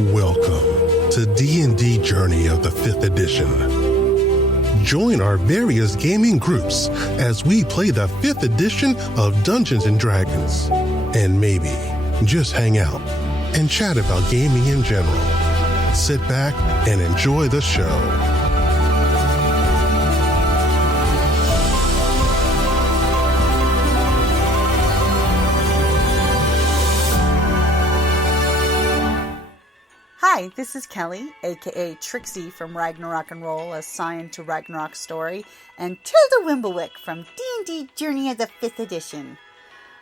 Welcome to D&D Journey of the 5th edition. Join our various gaming groups as we play the 5th edition of Dungeons & Dragons. And maybe just hang out and chat about gaming in general. Sit back and enjoy the show. Hi, this is Kelly, aka Trixie from Ragnarok and Roll, assigned to Ragnarok Story, and Tilda Wimblewick from D&D Journey of the 5th edition.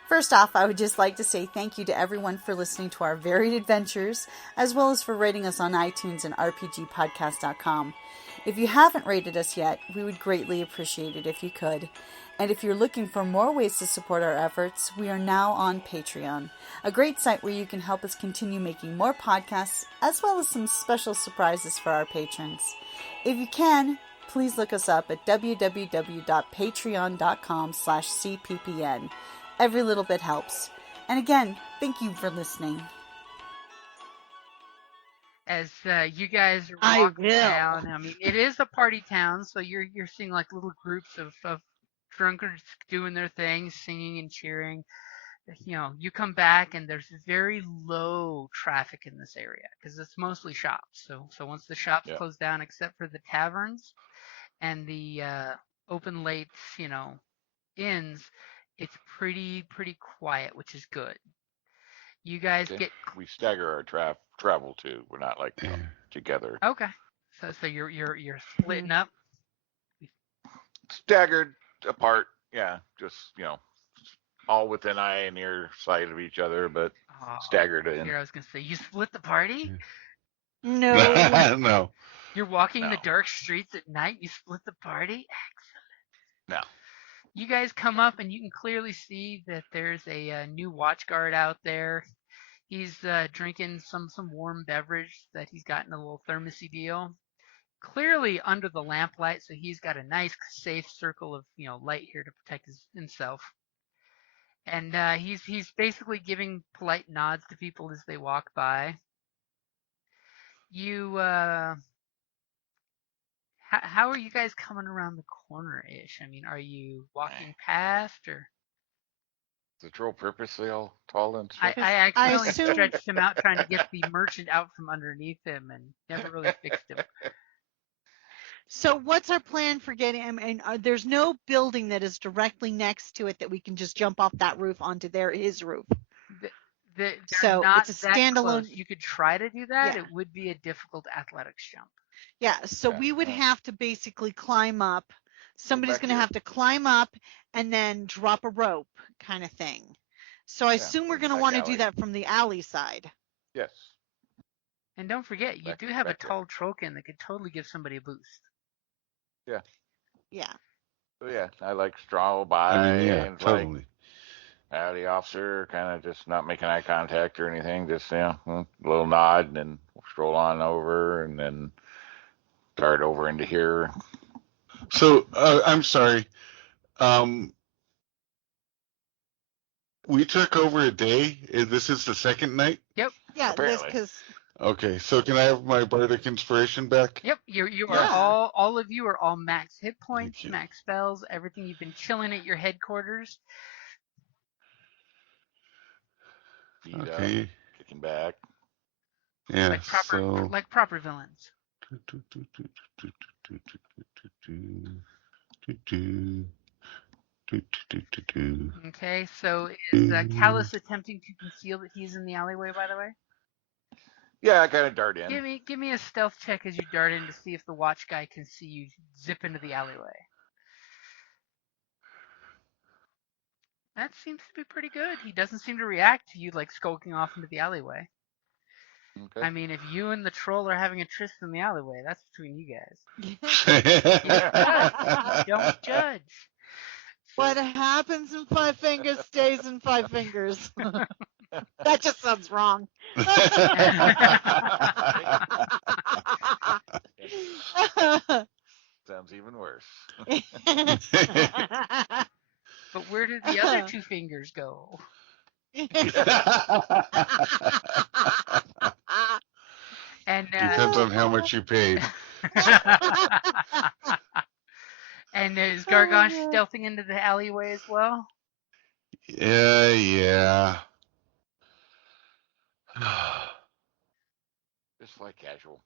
First off, I would just like to say thank you to everyone for listening to our varied adventures, as well as for rating us on iTunes and RPGpodcast.com. If you haven't rated us yet, we would greatly appreciate it if you could. And if you're looking for more ways to support our efforts, we are now on Patreon, a great site where you can help us continue making more podcasts, as well as some special surprises for our patrons. If you can, please look us up at www.patreon.com/cppn. Every little bit helps. And again, thank you for listening. As you guys are walking down, I mean, it is a party town, so you're seeing like little groups of drunkards doing their thing, singing and cheering. You know, you come back and there's very low traffic in this area because it's mostly shops. So once the shops close down, except for the taverns and the open late, inns, it's pretty quiet, which is good. You guys we stagger our travel too. We're not like together. Okay. So you're splitting up. Staggered apart, just all within eye and ear sight of each other, but staggered in. Here I was gonna say, you split the party? No. No. You're walking the dark streets at night. You split the party? Excellent. No. You guys come up and you can clearly see that there's a new watch guard out there. He's drinking some warm beverage that he's got in a little thermosy deal. Clearly under the lamplight, so he's got a nice safe circle of light here to protect himself. And he's basically giving polite nods to people as they walk by. You how are you guys coming around the corner-ish? I mean, are you walking past or? Is the troll purposely all tall and straight? I accidentally stretched him out trying to get the merchant out from underneath him and never really fixed him. So what's our plan for getting him? And there's no building that is directly next to it that we can just jump off that roof onto his roof. So it's a standalone. You could try to do that. Yeah. It would be a difficult athletics jump. Yeah, so we would have to basically climb up. Somebody's going to have to climb up and then drop a rope kind of thing. So I assume we're going to want to do that from the alley side. Yes. And don't forget, you do have a tall trollkin that could totally give somebody a boost. Yeah. Yeah. So I like stroll by and totally. Howdy, officer, kind of just not making eye contact or anything, just a little nod, and then stroll on over, and then dart over into here. So I'm sorry. We took over a day. This is the second night. Yep. Yeah. Because. Okay, so can I have my bardic inspiration back? Yep. You are all of you are all max hit points, max spells, everything. You've been chilling at your headquarters. Feet up, kicking back. Yeah. Like proper villains. Okay, so is Callus attempting to conceal that he's in the alleyway, by the way? Yeah, I kind of dart in. Give me a stealth check as you dart in to see if the watch guy can see you zip into the alleyway. That seems to be pretty good. He doesn't seem to react to you like skulking off into the alleyway. Okay. I mean, if you and the troll are having a tryst in the alleyway, that's between you guys. Don't judge. What happens in Five Fingers stays in Five Fingers. That just sounds wrong. Sounds even worse. But where did the other two fingers go? And depends on how much you paid. And is Gargosh stealthing into the alleyway as well? Yeah. Just like casual.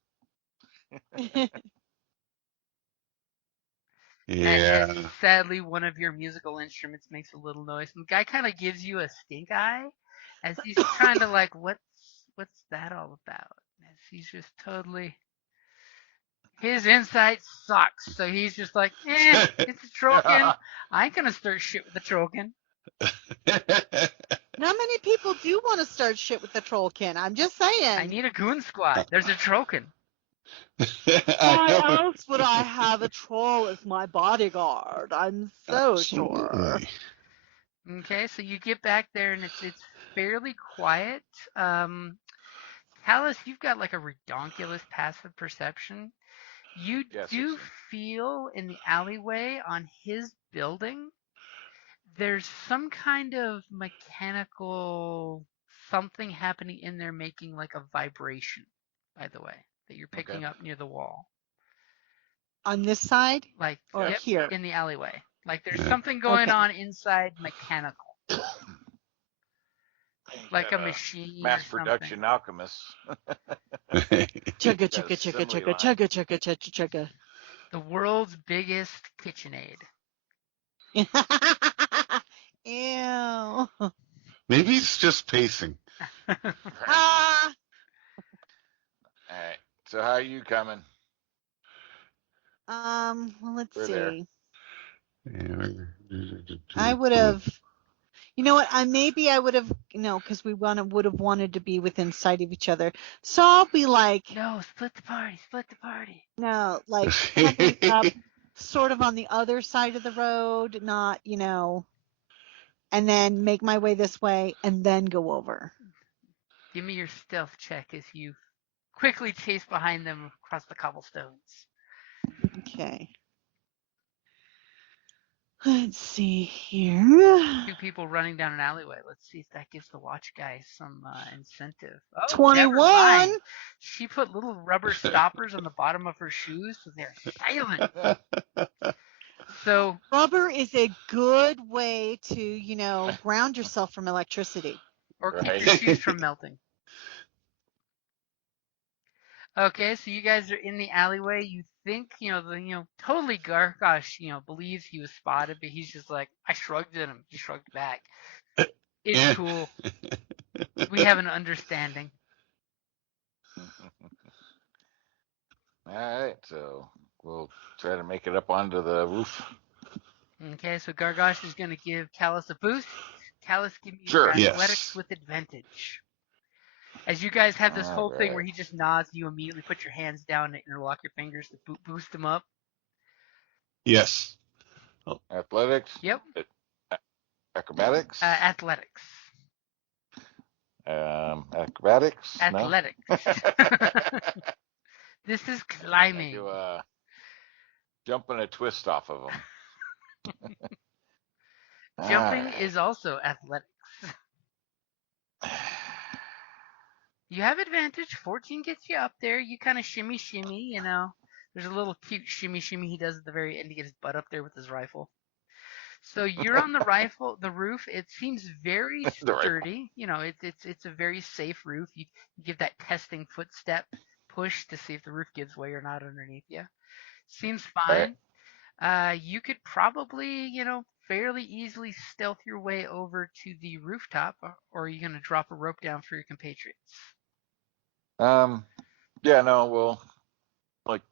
Yeah. And sadly, one of your musical instruments makes a little noise. And the guy kind of gives you a stink eye as he's trying to like, what's that all about? As he's just totally, his insight sucks. So he's just like, it's a trollkin. I ain't gonna start shit with the trollkin. Not many people do want to start shit with the trollkin. I'm just saying. I need a goon squad. There's a trollkin. Why else would I have a troll as my bodyguard? I'm so sure. Okay, so you get back there and it's fairly quiet. Callus, you've got like a redonkulous passive perception. You do feel in the alleyway on his building, there's some kind of mechanical something happening in there making like a vibration, by the way, that you're picking up near the wall. On this side? Like or here? In the alleyway. Like there's something going on inside mechanical. Like a machine. Mass production alchemist. Chugga chugga chugga chugga chugga chugga chugga chugga. The world's biggest KitchenAid. Ew. Maybe it's just pacing. All right. So how are you coming? Well, let's see. There. I would have. You know what? I would have, because we would have wanted to be within sight of each other. So I'll be like, no, split the party. No, like coming up, sort of on the other side of the road, not, and then make my way this way and then go over. Give me your stealth check as you quickly chase behind them across the cobblestones. Okay. Let's see here. 2 people running down an alleyway. Let's see if that gives the watch guy some incentive. Oh, 21. She put little rubber stoppers on the bottom of her shoes so they're silent. So rubber is a good way to, ground yourself from electricity. Or keep your shoes from melting. Okay, so you guys are in the alleyway. You think, totally Gargosh, believes he was spotted, but he's just like, I shrugged at him. He shrugged back. It's cool. We have an understanding. All right, so we'll try to make it up onto the roof. Okay, so Gargosh is going to give Callus a boost. Callus, give me athletics with advantage. As you guys have this whole thing where he just nods, you immediately put your hands down and interlock your fingers to boost him up. Yes. Oh. Athletics? Yep. Acrobatics? Athletics. Acrobatics? Athletics. No? This is climbing. Do a jump and a twist off of him. Jumping is also athletics. You have advantage. 14 gets you up there. You kind of shimmy. There's a little cute shimmy he does at the very end to get his butt up there with his rifle. So you're on the roof. It seems very sturdy. It's a very safe roof. You give that testing footstep push to see if the roof gives way or not underneath you. Seems fine. You could probably, fairly easily stealth your way over to the rooftop, or are you going to drop a rope down for your compatriots? We'll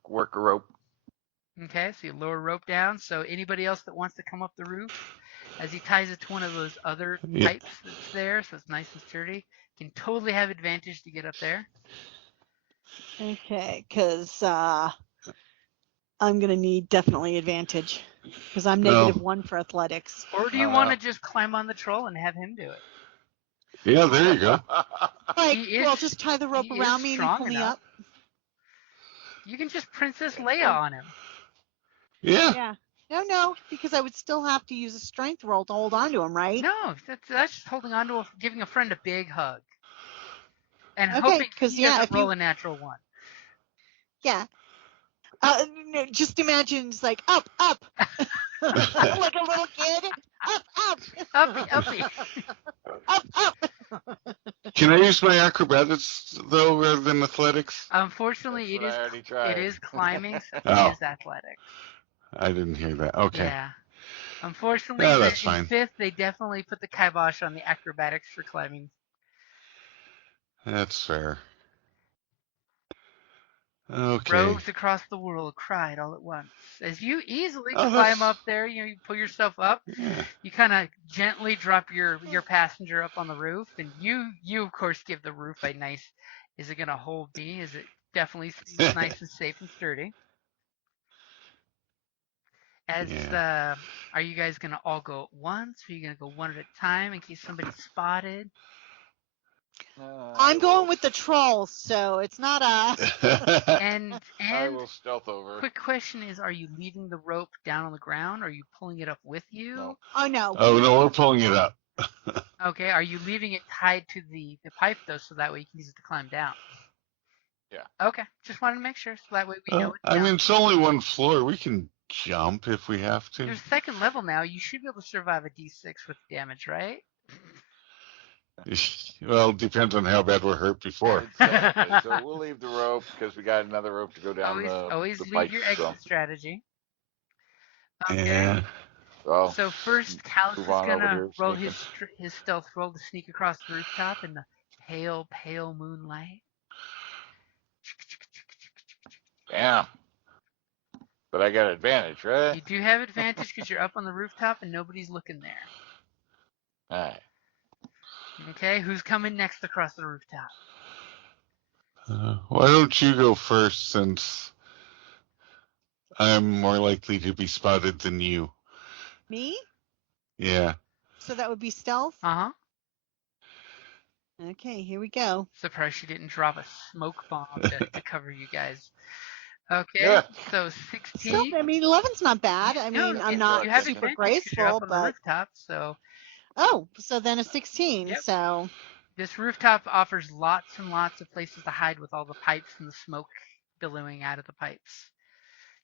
work a rope. Okay, so you lower rope down. So anybody else that wants to come up the roof, as he ties it to one of those other pipes that's there, so it's nice and sturdy, can totally have advantage to get up there. Okay, because I'm going to need definitely advantage, because I'm -1 for athletics. Or do you want to just climb on the troll and have him do it? Yeah, there you go. Just tie the rope around me and you pull me up. You can just Princess Leia on him. Yeah. No, because I would still have to use a strength roll to hold on to him, right? No, that's just holding on to giving a friend a big hug. And hoping he doesn't roll a natural 1. Yeah. No, just imagine it's like up, up, like a little kid. Up, up, uppy. up, up. Can I use my acrobatics though, rather than athletics? Unfortunately, it is climbing, so it is athletics. I didn't hear that. Okay. Yeah. Unfortunately, that's in fine. 5th, they definitely put the kibosh on the acrobatics for climbing. That's fair. Okay. Rogues across the world cried all at once. As you easily climb up there, you pull yourself up. Yeah. You kind of gently drop your passenger up on the roof, and you of course give the roof a nice. Is it gonna hold me? Is it definitely seems nice and safe and sturdy? Are you guys gonna all go at once? Or are you gonna go one at a time in case somebody's spotted? I'm going with the trolls, so it's not a. and I will stealth over. Quick question is: are you leaving the rope down on the ground? Or are you pulling it up with you? No. Oh no. Oh no, we're pulling it up. Okay. Are you leaving it tied to the pipe though, so that way you can use it to climb down? Yeah. Okay. Just wanted to make sure, so that way we know it's I down. mean, it's only one floor. We can jump if we have to. You're 2nd level now. You should be able to survive a D6 with damage, right? Well, depends on how bad we're hurt before. Exactly. So we'll leave the rope because we got another rope to go down always the leave pipe, your exit strategy. Okay. Yeah. Well, so first, Callus is move on over gonna here, roll sneaking. his stealth roll to sneak across the rooftop in the pale moonlight. Damn. But I got advantage, right? You do have advantage because you're up on the rooftop and nobody's looking there. All right. Okay, who's coming next across the rooftop? Why don't you go first, since I'm more likely to be spotted than you? Me? Yeah. So that would be stealth? Uh-huh. Okay, here we go. Surprised she didn't drop a smoke bomb to cover you guys. Okay, Yeah. so 16. Still, I mean, 11's not bad. I mean, I'm not you have super advantage 'cause you're graceful, up on the but rooftop, so oh, so then a 16. Yep. So this rooftop offers lots and lots of places to hide with all the pipes and the smoke billowing out of the pipes.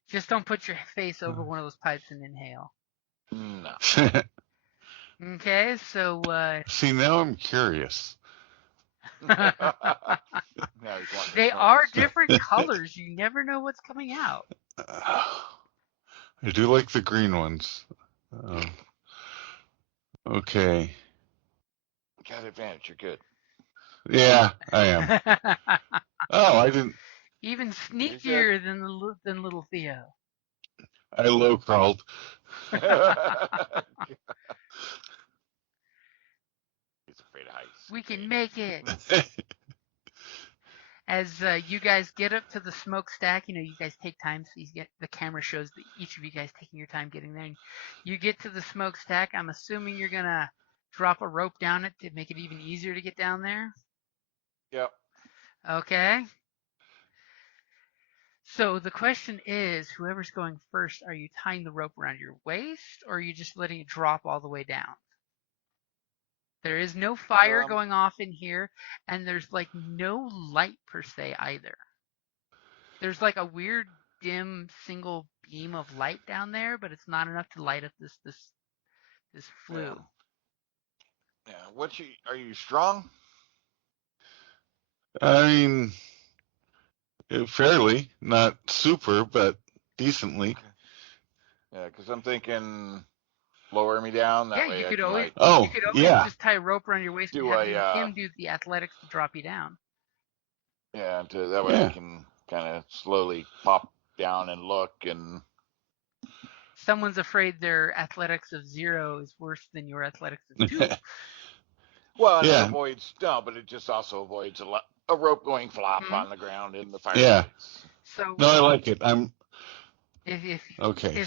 Just don't put your face over one of those pipes and inhale. No. Okay, so See, now I'm curious. they are different colors. You never know what's coming out. I do like the green ones. Okay. Got advantage. You're good. Yeah, I am. Oh, I didn't. Even sneakier than little Theo. I low crawled. He's afraid of heights. We can make it. As you guys get up to the smokestack, you guys take time. So the camera shows that each of you guys taking your time getting there. And you get to the smokestack. I'm assuming you're gonna drop a rope down it to make it even easier to get down there. Yep. Okay. So the question is, whoever's going first, are you tying the rope around your waist, or are you just letting it drop all the way down? There is no fire going off in here, and there's like no light per se either. There's like a weird dim single beam of light down there, but it's not enough to light up this flue. Yeah. Are you strong? I mean, fairly, not super, but decently. Okay. Yeah, because I'm thinking lower me down. That way you I could can, always, yeah. just tie a rope around your waist and have him do the athletics to drop you down. Yeah, that way I can kind of slowly pop down and look and. Someone's afraid their athletics of 0 is worse than your athletics of 2. Well, and it just also avoids a rope going flop on the ground in the fire. Yeah. So no, I like it. If okay.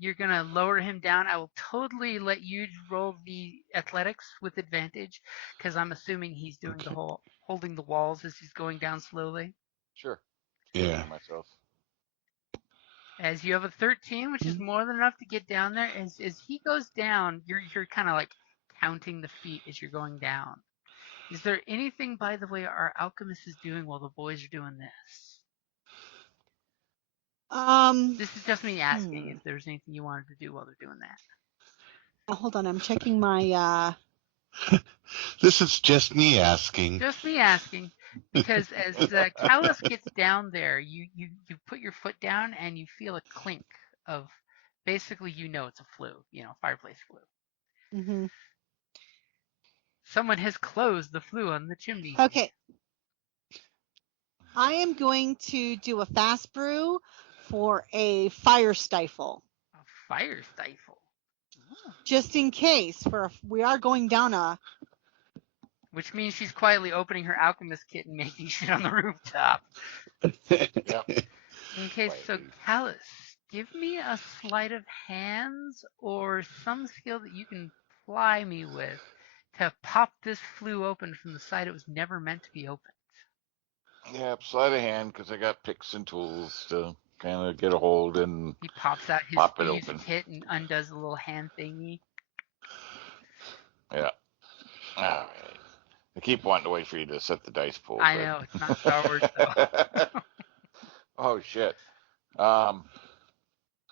You're gonna lower him down, I will totally let you roll the athletics with advantage, because I'm assuming he's doing the whole holding the walls as he's going down slowly. Sure. Yeah. Myself. As you have a 13, which is more than enough to get down there. As he goes down, you're kind of like counting the feet as you're going down. Is there anything, by the way, our alchemist is doing while the boys are doing this? This is just me asking if there's anything you wanted to do while they're doing that. Hold on, I'm checking my. This is just me asking. Just me asking, because as Callus gets down there, you put your foot down and you feel a clink of, basically, it's a flue, fireplace flue. Mm-hmm. Someone has closed the flue on the chimney. Okay. I am going to do a fast brew for a fire stifle. A fire stifle? Oh. Just in case, we are going down a... Which means she's quietly opening her alchemist kit and making shit on the rooftop. Yep. Okay, so Callus, give me a sleight of hands or some skill that you can ply me with to pop this flue open from the side it was never meant to be opened. Yeah, sleight of hand, because I got picks and tools to kind of get a hold and he pops out his pop it open. Kit and undoes a little hand thingy. Yeah. All right. I keep wanting to wait for you to set the dice pool. I know, it's not Star Wars though. Oh shit.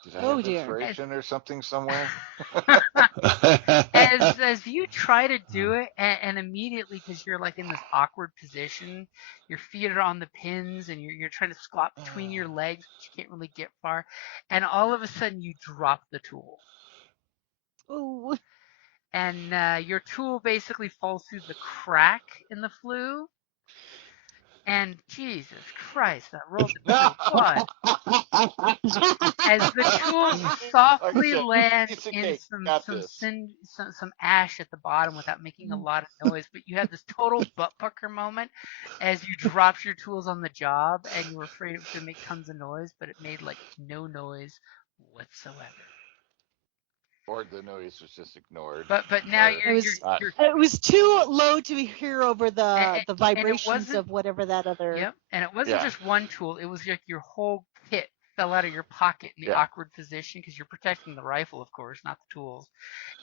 Did I have dear. inspiration or something somewhere? as you try to do it, and immediately, because you're like in this awkward position, your feet are on the pins, and you're trying to squat between your legs, but you can't really get far, and all of a sudden you drop the tool. Ooh. And your tool basically falls through the crack in the flue. And Jesus Christ, that rolled so fun. As the tool softly lands in some ash at the bottom without making a lot of noise, but you have this total butt pucker moment as you dropped your tools on the job and you were afraid it was going to make tons of noise, but it made like no noise whatsoever. Or the noise was just ignored. But now you're it was too low to hear over the vibrations of whatever that other. Yep, and it wasn't just one tool. It was like your whole kit fell out of your pocket in the awkward position because you're protecting the rifle, of course, not the tools.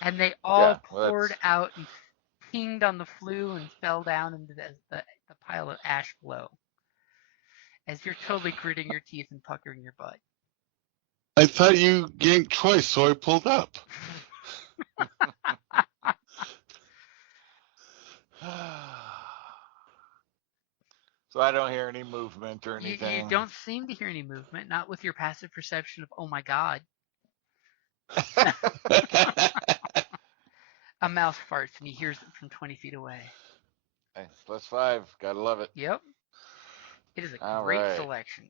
And they all poured out and pinged on the flue and fell down into the pile of ash below. As you're totally gritting your teeth and puckering your butt. I thought you yanked twice, so I pulled up. So I don't hear any movement or anything. You don't seem to hear any movement, not with your passive perception of, oh my god. A mouse farts and he hears it from 20 feet away. Hey, +5, gotta love it. Yep. It is a All great selection.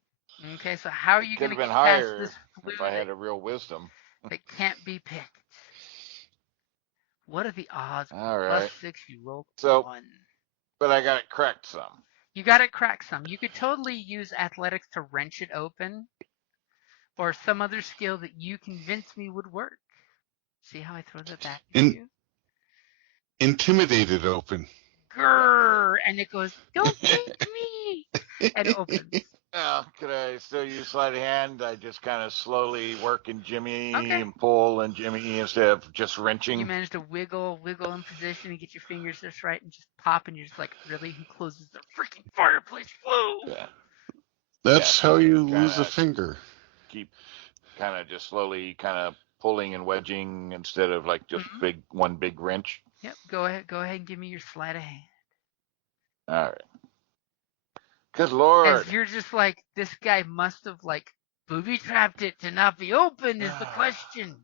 Okay, so how are you going to cast this flue if I had a real wisdom that can't be picked? What are the odds? All right. +6, you rolled 1. But I got it cracked some. You got it cracked some. You could totally use athletics to wrench it open, or some other skill that you convince me would work. See how I throw that back to you? Intimidated open. Grrr! And it goes, don't think me! And it opens. Could I still use sleight of hand? I just kind of slowly work and jimmy and pull and jimmy instead of just wrenching. You manage to wiggle in position and get your fingers just right and just pop, and you're just like, really? Who closes the freaking fireplace flue? Yeah. That's how you lose a finger. Keep kind of just slowly kind of pulling and wedging instead of like just one big wrench. Yep. Go ahead and give me your sleight of hand. All right. Good Lord. As you're just like, this guy must have like booby-trapped it to not be open is the question.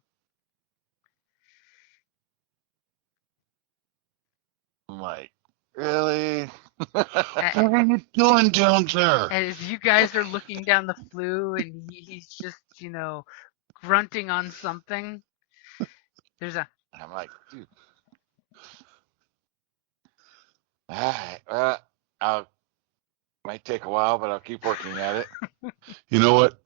I'm like, really? What are you doing down there? As you guys are looking down the flue and he's just, grunting on something, there's a... I'm like, dude. All right, might take a while, but I'll keep working at it. You know what?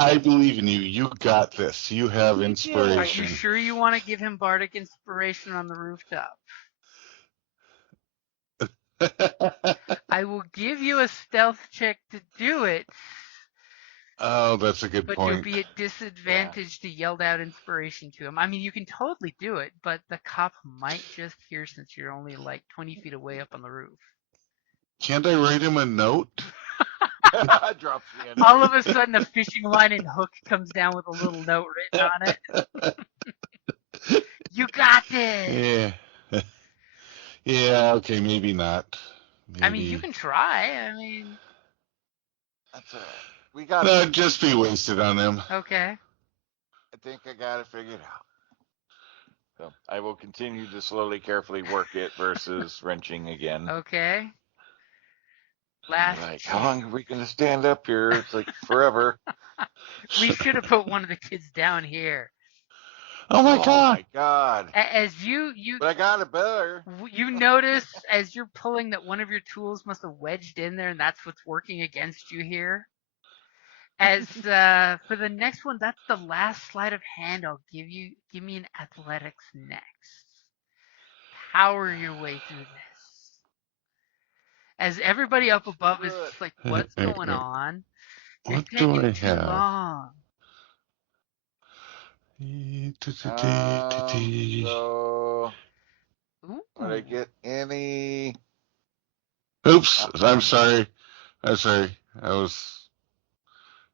I believe in you. You got this. You have inspiration. Are you sure you want to give him bardic inspiration on the rooftop? I will give you a stealth check to do it. Oh, that's a good point. But you'll be at disadvantage to yell out inspiration to him. I mean, you can totally do it, but the cop might just hear since you're only like 20 feet away up on the roof. Can't I write him a note? Drops me a All note. of a sudden, a fishing line and hook comes down with a little note written on it. You got this. Yeah. Yeah, okay, maybe not. Maybe. I mean, you can try. I mean, That's all right. We got no, it. just be wasted on them. Okay. I think I got it figured out. So I will continue to slowly, carefully work it versus wrenching again. Okay. Like, how long are we going to stand up here? It's like forever. We should have put one of the kids down here. Oh my god! My god! As But I got it better. You notice as you're pulling that one of your tools must have wedged in there, and that's what's working against you here. As for the next one, that's the last sleight of hand I'll give you. Give me an athletics next. Power your way through this. As everybody up above is just like, what's going on? You're What taking do I too have? long. So, Ooh. would I get any? Oops, I'm sorry. I'm sorry. I was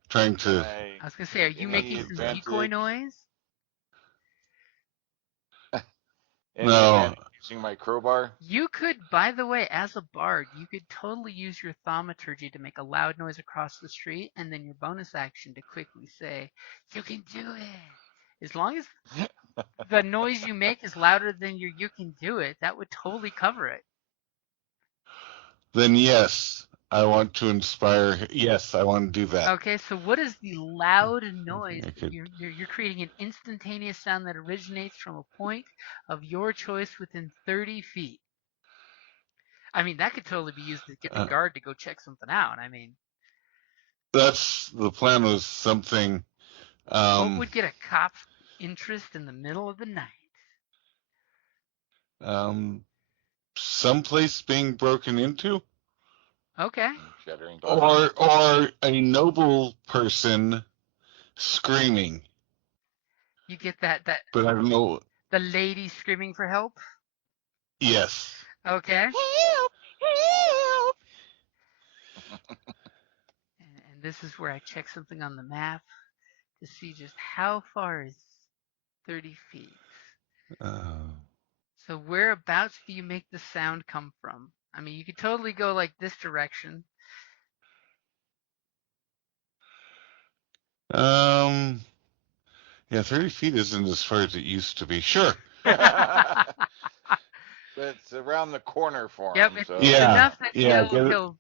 trying to. I was gonna say, are you making some decoy noise? No. Using my crowbar? You could, by the way, as a bard, you could totally use your thaumaturgy to make a loud noise across the street, and then your bonus action to quickly say, "You can do it." As long as the noise you make is louder than your "you can do it," that would totally cover it. Then yes, I want to inspire. Yes, I want to do that. Okay, so what is the loud noise? You're creating an instantaneous sound that originates from a point of your choice within 30 feet. I mean, that could totally be used to get the guard to go check something out. I mean, that's the plan. Was something. What would get a cop's interest in the middle of the night? Someplace being broken into. Okay. Or a noble person screaming. You get that. But I don't know. The lady screaming for help? Yes. Okay. Help! Help! And this is where I check something on the map to see just how far is 30 feet. So whereabouts do you make the sound come from? I mean, you could totally go like this direction. Yeah, 30 feet isn't as far as it used to be. Sure. It's around the corner for him. Yep, it's enough that he'll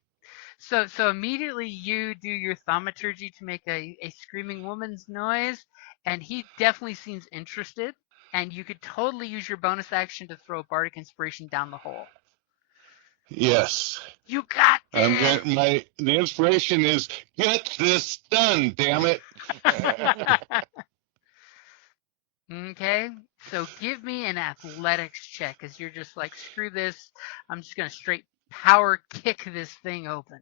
So immediately you do your thaumaturgy to make a screaming woman's noise, and he definitely seems interested, and you could totally use your bonus action to throw bardic inspiration down the hole. Yes. You got this! The inspiration is, get this done, damn it. Okay, so give me an athletics check, because you're just like, screw this, I'm just going to straight power kick this thing open.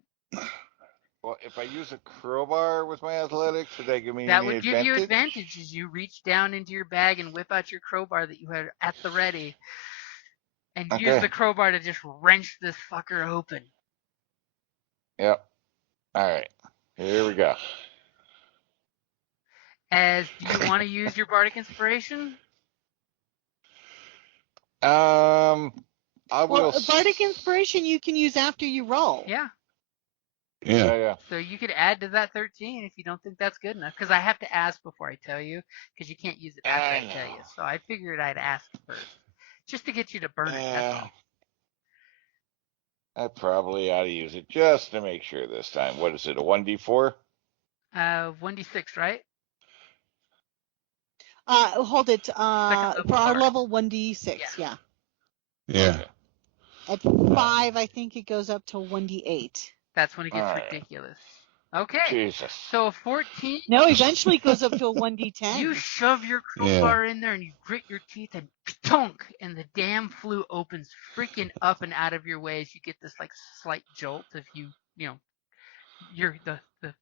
Well, if I use a crowbar with my athletics, would that give me that any would give you advantage as you reach down into your bag and whip out your crowbar that you had at the ready, and use the crowbar to just wrench this fucker open. Yep. All right. Here we go. Do you want to use your bardic inspiration? I will. Bardic inspiration you can use after you roll. Yeah. Yeah. So you could add to that 13 if you don't think that's good enough, because I have to ask before I tell you, because you can't use it after I tell you. So I figured I'd ask first, just to get you to burn it. That's all. I probably ought to use it just to make sure this time. What is it, a 1d4? 1d6, right? Hold it. For our level 1d6, yeah. Yeah. At 5, I think it goes up to 1d8. That's when it gets ridiculous. Okay. Jesus. So a 14. No, eventually it goes up to a 1d10. You shove your crowbar in there and you grit your teeth and tonk, and the damn flue opens freaking up and out of your way as you get this like slight jolt if the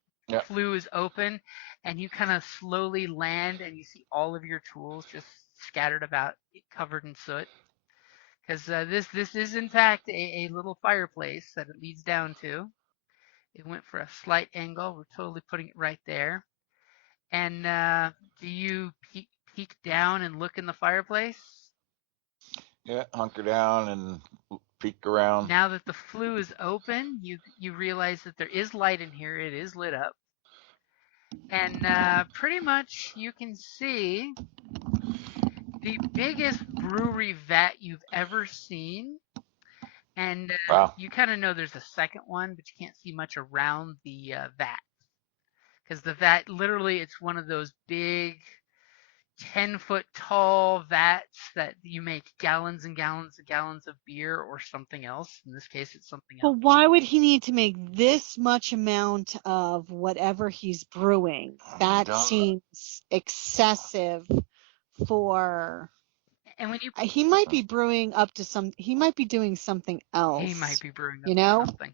flue is open, and you kind of slowly land and you see all of your tools just scattered about, covered in soot. Because this is in fact a little fireplace that it leads down to. It went for a slight angle. We're totally putting it right there. And do you peek down and look in the fireplace? Yeah, hunker down and peek around. Now that the flue is open, you realize that there is light in here. It is lit up. And pretty much you can see the biggest brewery vat you've ever seen. And Wow. you kind of know there's a second one, but you can't see much around the vat. Because the vat, literally, it's one of those big 10-foot tall vats that you make gallons and gallons and gallons of beer or something else. In this case, it's something else. But why would he need to make this much amount of whatever he's brewing? That seems excessive for... And when he might be brewing up to some... He might be doing something else. He might be brewing up to something.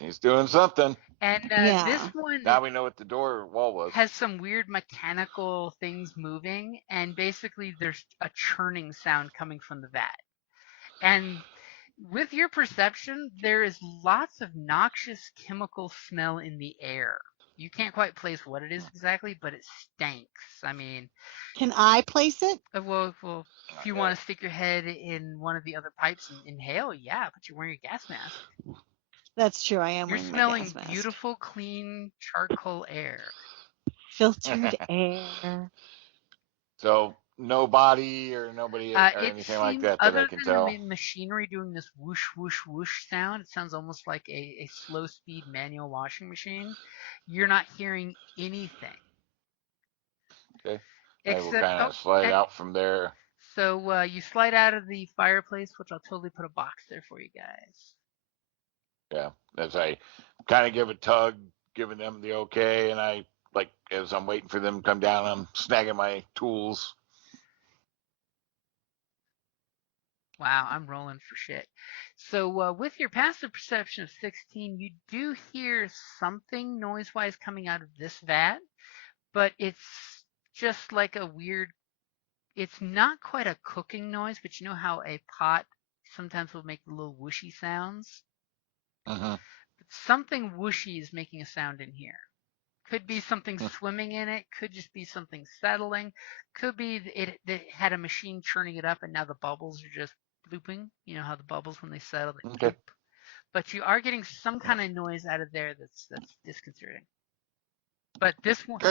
He's doing something. And this one... Now we know what the door wall was. Has some weird mechanical things moving, and basically there's a churning sound coming from the vat. And with your perception, there is lots of noxious chemical smell in the air. You can't quite place what it is exactly, but it stinks. I mean... Can I place it? Well, if you want to stick your head in one of the other pipes and inhale, yeah, but you're wearing a gas mask. That's true, I am wearing my gas mask. You're smelling beautiful, clean charcoal air. Filtered air. So... no body or nobody or anything like that I can tell. Other than the machinery doing this whoosh, whoosh, whoosh sound, it sounds almost like a slow-speed manual washing machine. You're not hearing anything. Okay. I will kind of slide out from there. So you slide out of the fireplace, which I'll totally put a box there for you guys. Yeah. As I kind of give a tug, giving them the okay, and I, like, as I'm waiting for them to come down, I'm snagging my tools. Wow, I'm rolling for shit. So with your passive perception of 16, you do hear something noise-wise coming out of this vat, but it's just like a weird... It's not quite a cooking noise, but you know how a pot sometimes will make little whooshy sounds? Uh-huh. Something whooshy is making a sound in here. Could be something swimming in it. Could just be something settling. Could be it had a machine churning it up, and now the bubbles are just blooping. You know how the bubbles, when they settle, they bloop. But you are getting some kind of noise out of there that's disconcerting. But this one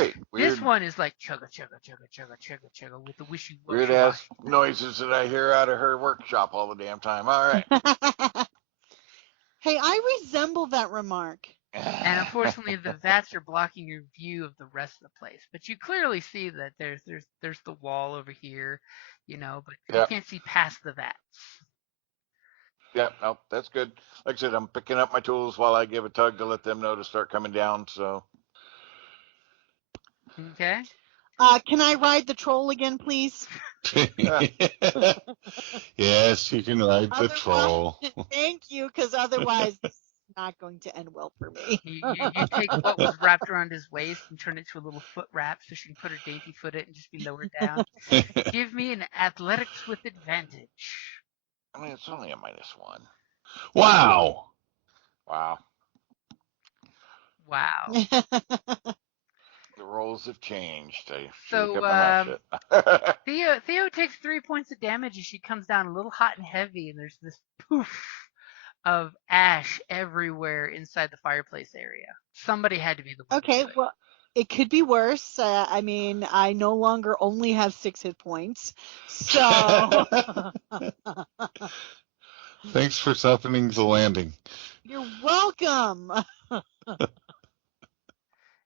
is like chugga chugga chugga chugga chugga chugga with the wishy washy. Weird ass noises that I hear out of her workshop all the damn time. All right. Hey, I resemble that remark. And unfortunately, the vats are blocking your view of the rest of the place. But you clearly see that there's the wall over here, you know, but you can't see past the vats. Yeah, no, that's good. Like I said, I'm picking up my tools while I give a tug to let them know to start coming down. So. Okay. Can I ride the troll again, please? Yes, you can ride the troll. Thank you, because otherwise this is not going to end well for me. You take what was wrapped around his waist and turn it to a little foot wrap so she can put her dainty foot in it and just be lowered down. Give me an athletics with advantage. I mean, it's only a -1. Wow. Wow. Wow. The roles have changed. So Theo takes 3 points of damage as she comes down a little hot and heavy, and there's this poof of ash everywhere inside the fireplace area. Somebody had to be the one. Okay, well, it could be worse. I mean, I no longer only have 6 hit points, so. Thanks for softening the landing. You're welcome.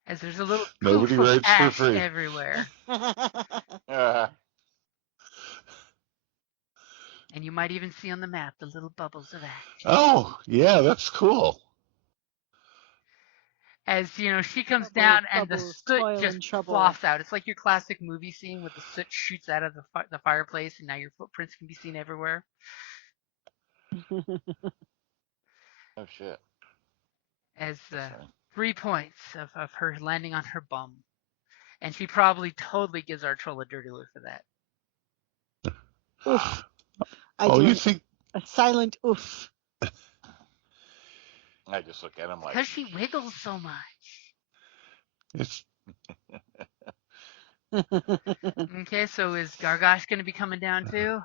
As there's a little nobody poof of writes ash for free everywhere. And you might even see on the map the little bubbles of ash. Oh, yeah, that's cool. As, you know, she comes down and the soot just fluffs out. It's like your classic movie scene where the soot shoots out of the fireplace and now your footprints can be seen everywhere. Oh, shit. As 3 points of her landing on her bum. And she probably totally gives our troll a dirty look for that. Oof. You think a silent oof. I just look at him like. Because she wiggles so much. It's Okay, so is Gargosh going to be coming down too?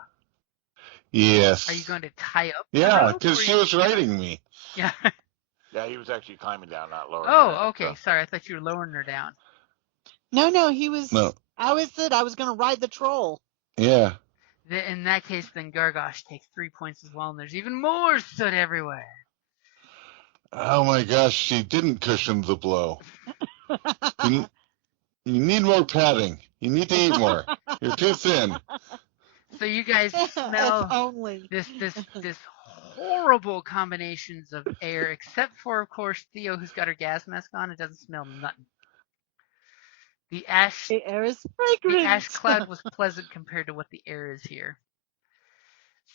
yes. Are you going to tie up the Yeah, rope? because she was riding me. Yeah. Yeah, he was actually climbing down, not lowering her Oh, down, okay. so. Sorry, I thought you were lowering her down. No, he was. No. I was going to ride the troll. Yeah. In that case, then Gargosh takes 3 points as well, and there's even more soot everywhere. Oh my gosh, she didn't cushion the blow. You need more padding. You need to eat more. You're too thin. So you guys smell this horrible combinations of air, except for, of course, Theo, who's got her gas mask on. It doesn't smell nothing. The air is fragrant. The ash cloud was pleasant compared to what the air is here.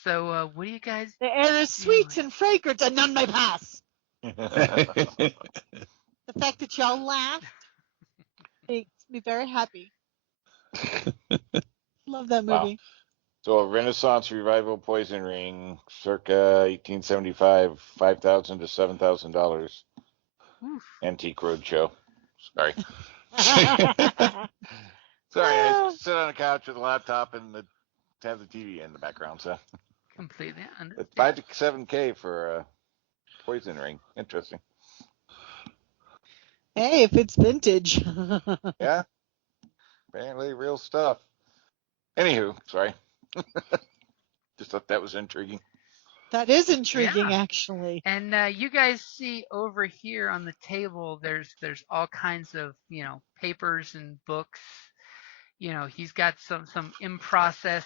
So, what do you guys? The air is sweet and fragrant, and none may pass. The fact that y'all laughed makes me very happy. Love that movie. Wow. So a Renaissance revival poison ring, circa 1875, $5,000 to $7,000. Antique Roadshow. Sorry. Sorry, I sit on a couch with a laptop and have the TV in the background. So completely understand. It's 5 to 7K for a poison ring. Interesting. Hey, if it's vintage. Yeah. Apparently real stuff. Anywho, sorry. Just thought that was intriguing. That is intriguing, actually. And you guys see over here on the table, there's all kinds of, papers and books. He's got some in-process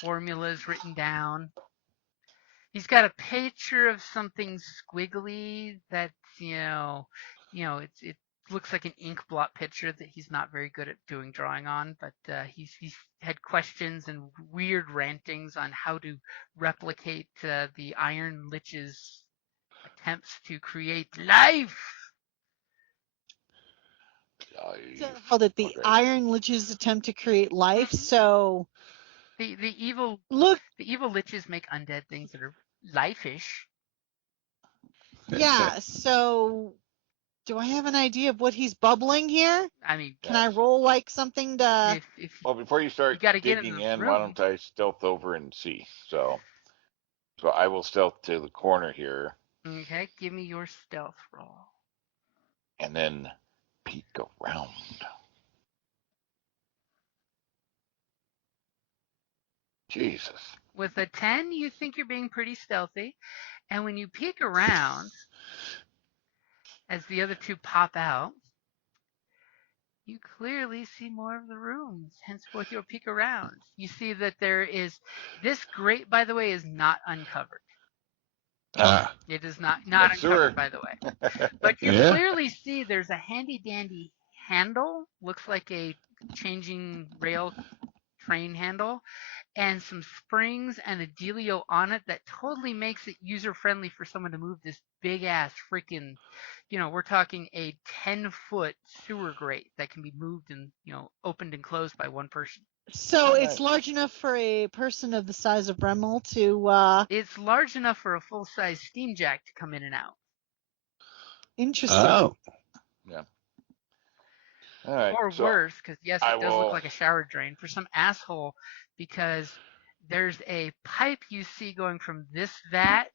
formulas written down. He's got a picture of something squiggly that, it looks like an ink blot picture that he's not very good at doing drawing on, but he's had questions and weird rantings on how to replicate the Iron Lich's attempts to create life. How that the Iron Lich's attempt to create life, so the evil liches make undead things that are life-ish. Yeah, so do I have an idea of what he's bubbling here? I mean, can I roll like something to? Well, before you start digging in, why don't I stealth over and see? So I will stealth to the corner here. Okay, give me your stealth roll. And then peek around. Jesus. With a 10, you think you're being pretty stealthy, and when you peek around, as the other two pop out, you clearly see more of the rooms, henceforth your peek around. You see that there is, this grate, by the way, is not uncovered. It is not uncovered, by the way. But you clearly see there's a handy-dandy handle, looks like a changing rail train handle, and some springs and a dealio on it that totally makes it user-friendly for someone to move this big-ass freaking, we're talking a 10-foot sewer grate that can be moved and, opened and closed by one person. So it's large enough for a person of the size of Bremmel to... It's large enough for a full-size steam jack to come in and out. Interesting. Oh. Yeah. All right. Or worse, because yes, it does look like a shower drain for some asshole, because there's a pipe you see going from this vat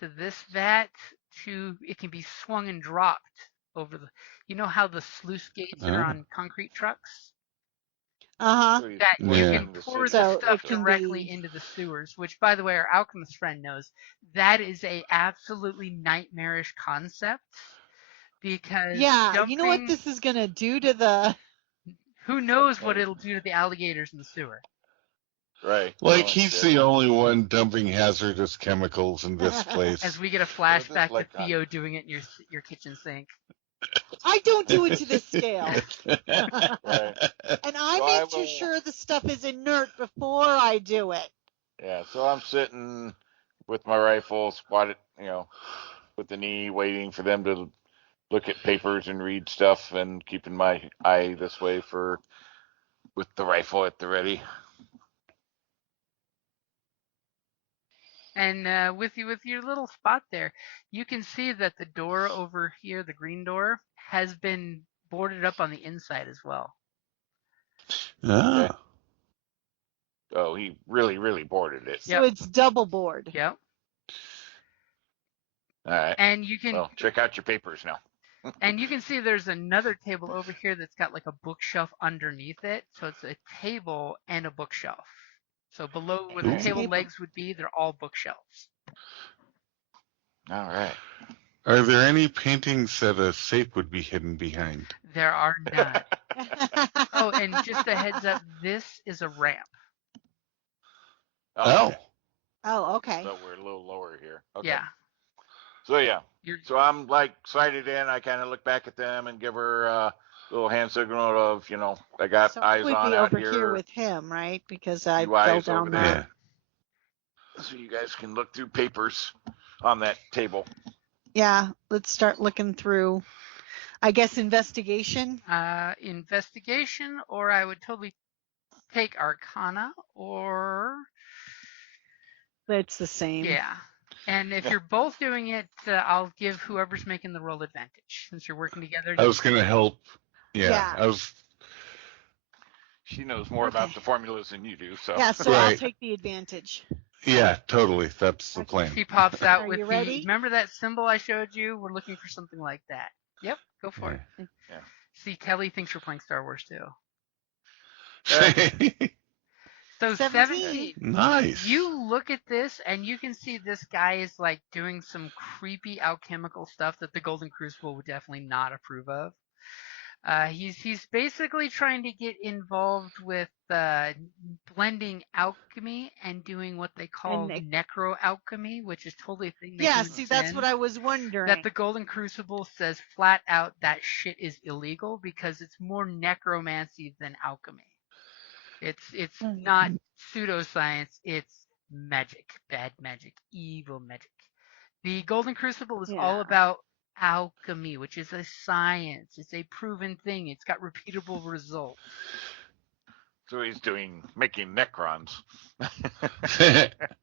to this vat to, it can be swung and dropped over the, how the sluice gates are on concrete trucks? Uh-huh. That you can pour the stuff directly into the sewers, which, by the way, our alchemist friend knows. That is a absolutely nightmarish concept, because you know what this is going to do to the... Who knows what it'll do to the alligators in the sewer. Right. Like, he's the only one dumping hazardous chemicals in this place. As we get a flashback to Theo doing it in your kitchen sink. I don't do it to this scale. Right. And I make sure the stuff is inert before I do it. Yeah, so I'm sitting with my rifle squatted, with the knee, waiting for them to look at papers and read stuff, and keeping my eye this way with the rifle at the ready. And with your little spot there, you can see that the door over here, the green door, has been boarded up on the inside as well. Ah. Okay. Oh, he really, really boarded it. So it's double board. Yep. All right. And you can check out your papers now. And you can see there's another table over here that's got like a bookshelf underneath it. So it's a table and a bookshelf. So below where the table legs would be, they're all bookshelves. All right. Are there any paintings that a safe would be hidden behind? There are none. Oh, and just a heads up, this is a ramp. Oh. Okay. Oh, okay. So we're a little lower here. Okay. Yeah. So yeah. So I'm like sighted in. I kind of look back at them and give her a little hand signal of, I got eyes we'd on be out over here with him, right? Because I You fell eyes down over there. there. So you guys can look through papers on that table. Yeah, let's start looking through. I guess investigation. Investigation, or I would totally take Arcana, or It's the same. yeah. And if you're both doing it, I'll give whoever's making the roll advantage since you're working together. I was going to help. Yeah. She knows more about the formulas than you do, so. Yeah, so I'll take the advantage. Yeah, totally. That's the plan. She pops out Are with you ready? Remember that symbol I showed you? We're looking for something like that. Yep, go for it. Yeah. See, Kelly thinks we're playing Star Wars too. So 17. Nice. You look at this and you can see this guy is like doing some creepy alchemical stuff that the Golden Crucible would definitely not approve of. He's basically trying to get involved with blending alchemy and doing what they call necroalchemy, which is totally a thing. That's what I was wondering. That the Golden Crucible says flat out that shit is illegal because it's more necromancy than alchemy. It's not pseudoscience. It's magic, bad magic, evil magic. The Golden Crucible is all about alchemy, which is a science. It's a proven thing. It's got repeatable results. So he's making necrons.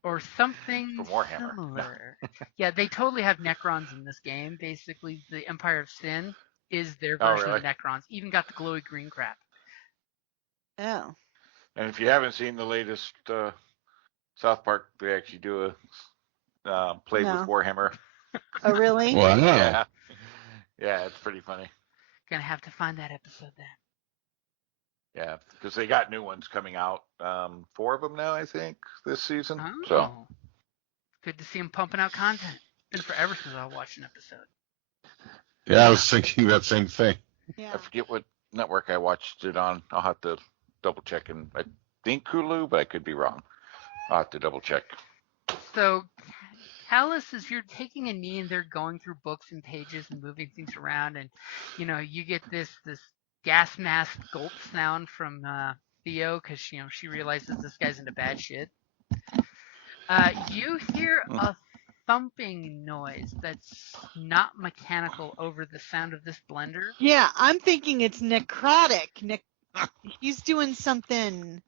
Or something from Warhammer. Similar. Yeah, they totally have necrons in this game. Basically, the Empire of Sin is their version of necrons. Even got the glowy green crap. Oh. And if you haven't seen the latest South Park, they actually do a play with Warhammer. Oh, really? Wow. Yeah, it's pretty funny. Gonna have to find that episode then. Yeah, because they got new ones coming out. 4 of them now, I think, this season. Oh. So good to see them pumping out content. It's been forever since I watched an episode. Yeah, I was thinking that same thing. Yeah. I forget what network I watched it on. I'll have to double check, and I think Hulu, but I could be wrong. I'll have to double check. So, Callus, as you're taking a knee and they're going through books and pages and moving things around, and you get this gas mask gulp sound from Theo because she realizes this guy's into bad shit. You hear a thumping noise that's not mechanical over the sound of this blender. Yeah, I'm thinking it's necrotic. He's doing something.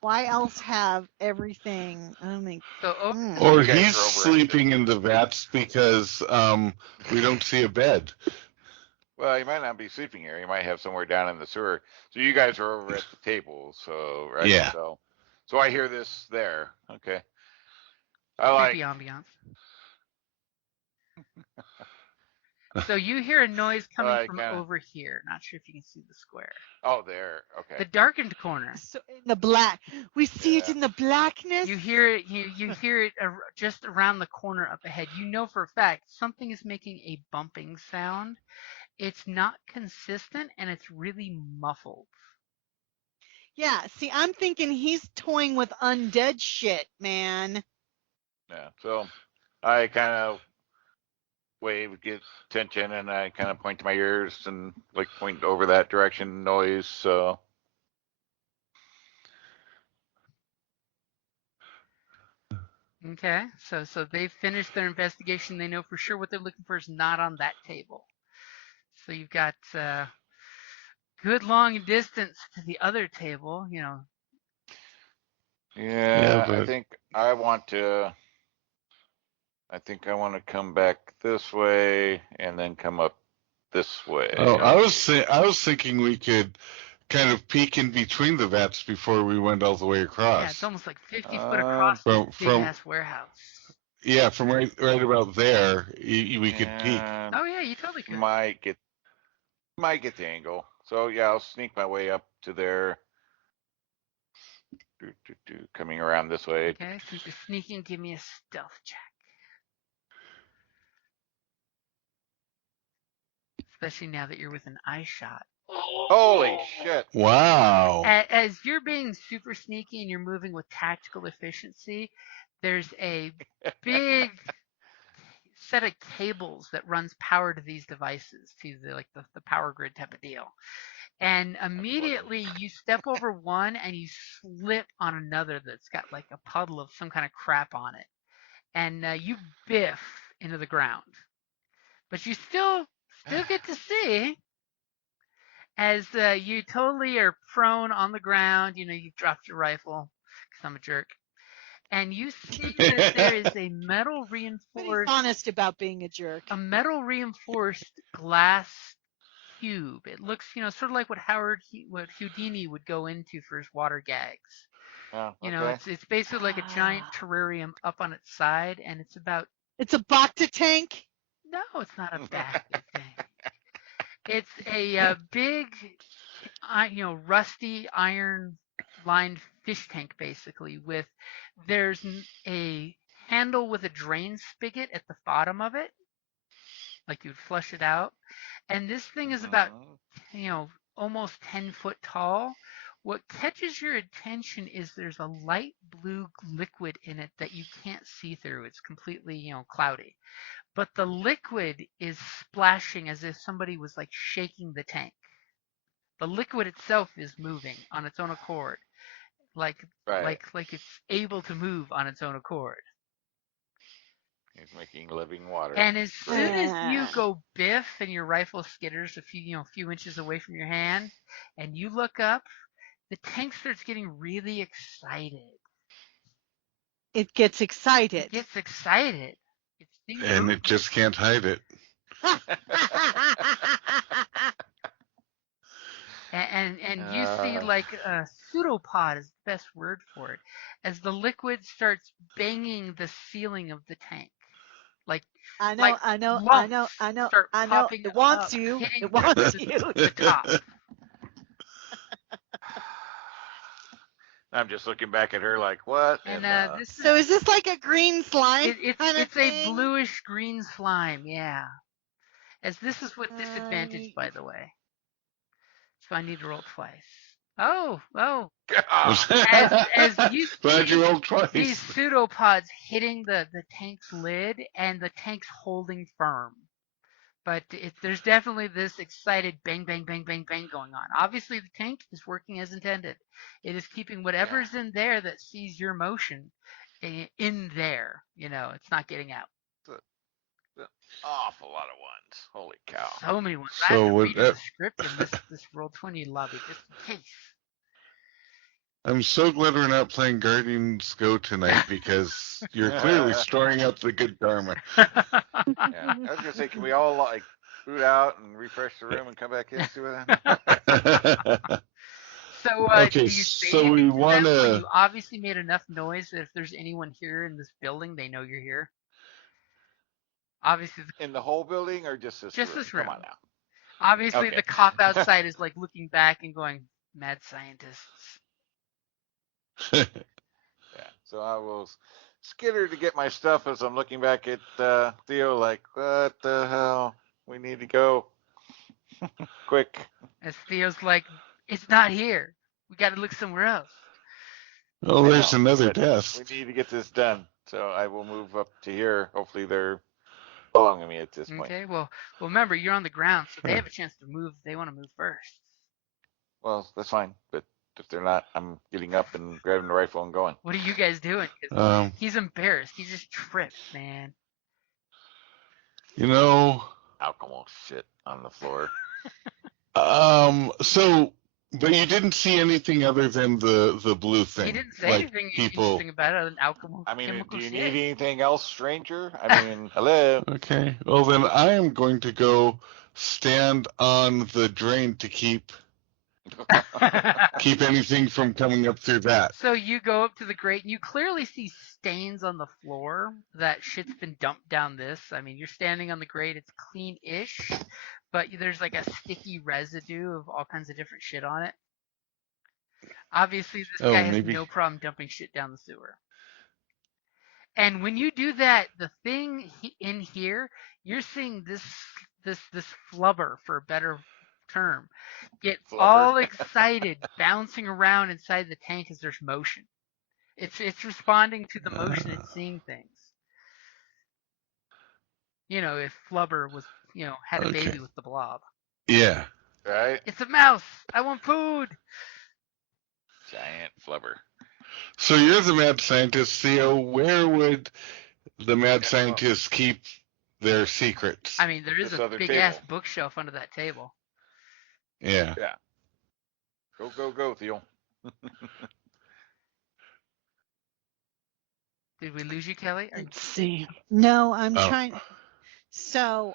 Why else have everything? I don't think. Or he's sleeping in the vats because we don't see a bed. Well, he might not be sleeping here. He might have somewhere down in the sewer. So you guys are over at the table, so right? Yeah. So I hear this there. Okay. I like creepy ambiance. So you hear a noise coming from over here. Not sure if you can see the square. Oh, there. Okay. The darkened corner. So in the black, we see it in the blackness. You hear it. You hear it just around the corner up ahead. You know for a fact something is making a bumping sound. It's not consistent and it's really muffled. Yeah. See, I'm thinking he's toying with undead shit, man. Yeah. So I kind of wave, get attention, and I kind of point to my ears and like point over that direction, noise. So okay, so they've finished their investigation. They know for sure what they're looking for is not on that table. So you've got good long distance to the other table. Yeah, but I want to. I think I want to come back this way and then come up this way. I was thinking we could kind of peek in between the vats before we went all the way across. Yeah, it's almost like 50 foot across this big ass warehouse. Yeah, from right about there, we could peek. Oh yeah, you totally could. Might get the angle. So yeah, I'll sneak my way up to there. Coming around this way. Okay, since you're sneaking, give me a stealth check. Especially now that you're with an eye shot. Holy shit. Wow. As you're being super sneaky and you're moving with tactical efficiency, there's a big set of cables that runs power to these devices, to the power grid type of deal. And immediately you step over one and you slip on another that's got like a puddle of some kind of crap on it. And you biff into the ground. But you still get to see as you totally are prone on the ground. You know, you dropped your rifle because I'm a jerk. And you see that there is a metal reinforced... But he's honest about being a jerk. A metal reinforced glass cube. It looks, sort of like what Houdini would go into for his water gags. Oh, okay. You know, it's basically like a giant terrarium up on its side, and it's about... It's a Bacta tank? No, it's not a Bacta tank. It's a big, rusty iron-lined fish tank, basically, there's a handle with a drain spigot at the bottom of it, like you'd flush it out. And this thing is about, almost 10 foot tall. What catches your attention is there's a light blue liquid in it that you can't see through. It's completely, cloudy. But the liquid is splashing as if somebody was like shaking the tank. The liquid itself is moving on its own accord. Like it's able to move on its own accord. He's making living water. And as soon as you go biff and your rifle skitters a few inches away from your hand, and you look up, the tank starts getting really excited. It gets excited. It gets excited. And it just can't hide it. And you see like a pseudopod is the best word for it, as the liquid starts banging the ceiling of the tank. I know. It wants you. It wants you. The top. I'm just looking back at her like, what? And so is this like a green slime? It's a bluish green slime, yeah. As this is with disadvantage, by the way. So I need to roll twice. Oh. As you Glad you rolled twice. These pseudopods hitting the tank's lid, and the tank's holding firm. But there's definitely this excited bang, bang, bang, bang, bang going on. Obviously, the tank is working as intended. It is keeping whatever's in there that sees your motion in there. It's not getting out. An awful lot of ones. Holy cow. So many ones. So I have to read the script in this Roll20 lobby just in case. I'm so glad we're not playing Guardians Go tonight, because you're clearly storing up the good karma. Yeah. I was going to say, can we all boot out and refresh the room and come back in and see what So, okay, do you say so we want to... You obviously made enough noise that if there's anyone here in this building, they know you're here. Obviously, in the whole building or just this room? Just this room. Come on now. Obviously, the cop outside is like looking back and going, "Mad scientists." Yeah. So I will skitter to get my stuff as I'm looking back at Theo, like, what the hell? We need to go quick. As Theo's like, "It's not here. We got to look somewhere else." Oh, there's another desk. We need to get this done. So I will move up to here. Hopefully they're following me at this point. Okay, well, remember, you're on the ground, so they have a chance to move. They want to move first. Well, that's fine, but if they're not, I'm getting up and grabbing the rifle and going. What are you guys doing? He's embarrassed. He just tripped, man. Alcohol shit on the floor. So But you didn't see anything other than the blue thing. He didn't say like anything people... interesting about it other than alchemical I mean, do you shit. need anything else, stranger? I mean, hello. Okay. Well, then I am going to go stand on the drain to keep anything from coming up through that. So you go up to the grate and you clearly see stains on the floor. That shit's been dumped down this. I mean, you're standing on the grate, it's clean-ish, but there's like a sticky residue of all kinds of different shit on it. Obviously, this guy has no problem dumping shit down the sewer. And when you do that, the thing in here, you're seeing this flubber, for a better term, get all excited, bouncing around inside the tank as there's motion. It's responding to the motion and seeing things. You know, if flubber was, had a baby with the blob. Yeah. Right? It's a mouse. I want food. Giant flubber. So you're the mad scientist, Theo. Where would the mad scientists keep their secrets? I mean, there is a big-ass bookshelf under that table. Yeah. Yeah. Go, Theo. Did we lose you, Kelly? Let's see. No, I'm trying. So,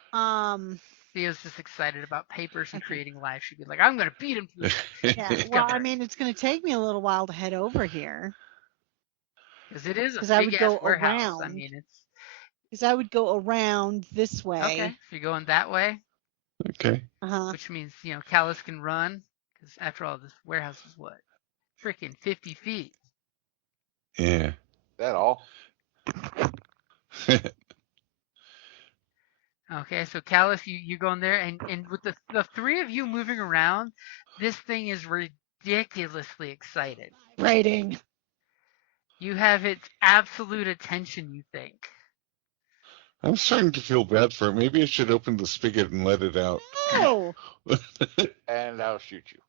Theo's just excited about papers and creating life. She'd be like, I'm going to beat him to the yeah, well, I mean, it's going to take me a little while to head over here. Because it is a big-ass warehouse. Around. I mean, it's... Because I would go around this way. Okay, so you're going that way? Okay. Uh-huh. Which means, Callus can run. Because after all, this warehouse is what? Freaking 50 feet. Yeah. That all? Okay, so Callus, you go in there, and with the three of you moving around, this thing is ridiculously excited. Rating. You have its absolute attention, you think. I'm starting to feel bad for it. Maybe I should open the spigot and let it out. No! And I'll shoot you.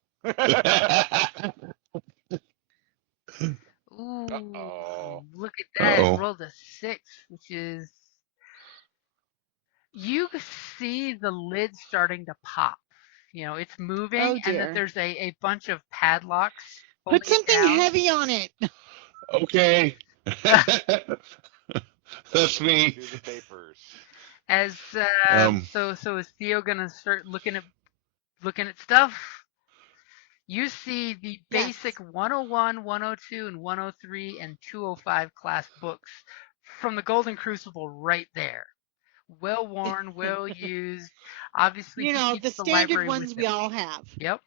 Ooh, Uh-oh. Look at that. It rolled a 6, which is... You see the lid starting to pop. It's moving, and that there's a bunch of padlocks. Put something heavy on it. Okay. That's me. Do the papers. So is Theo gonna start looking at stuff? You see the basic 101, 102, and 103 and 205 class books from the Golden Crucible right there. Well worn, well used. Obviously, the standard ones we all have. Yep.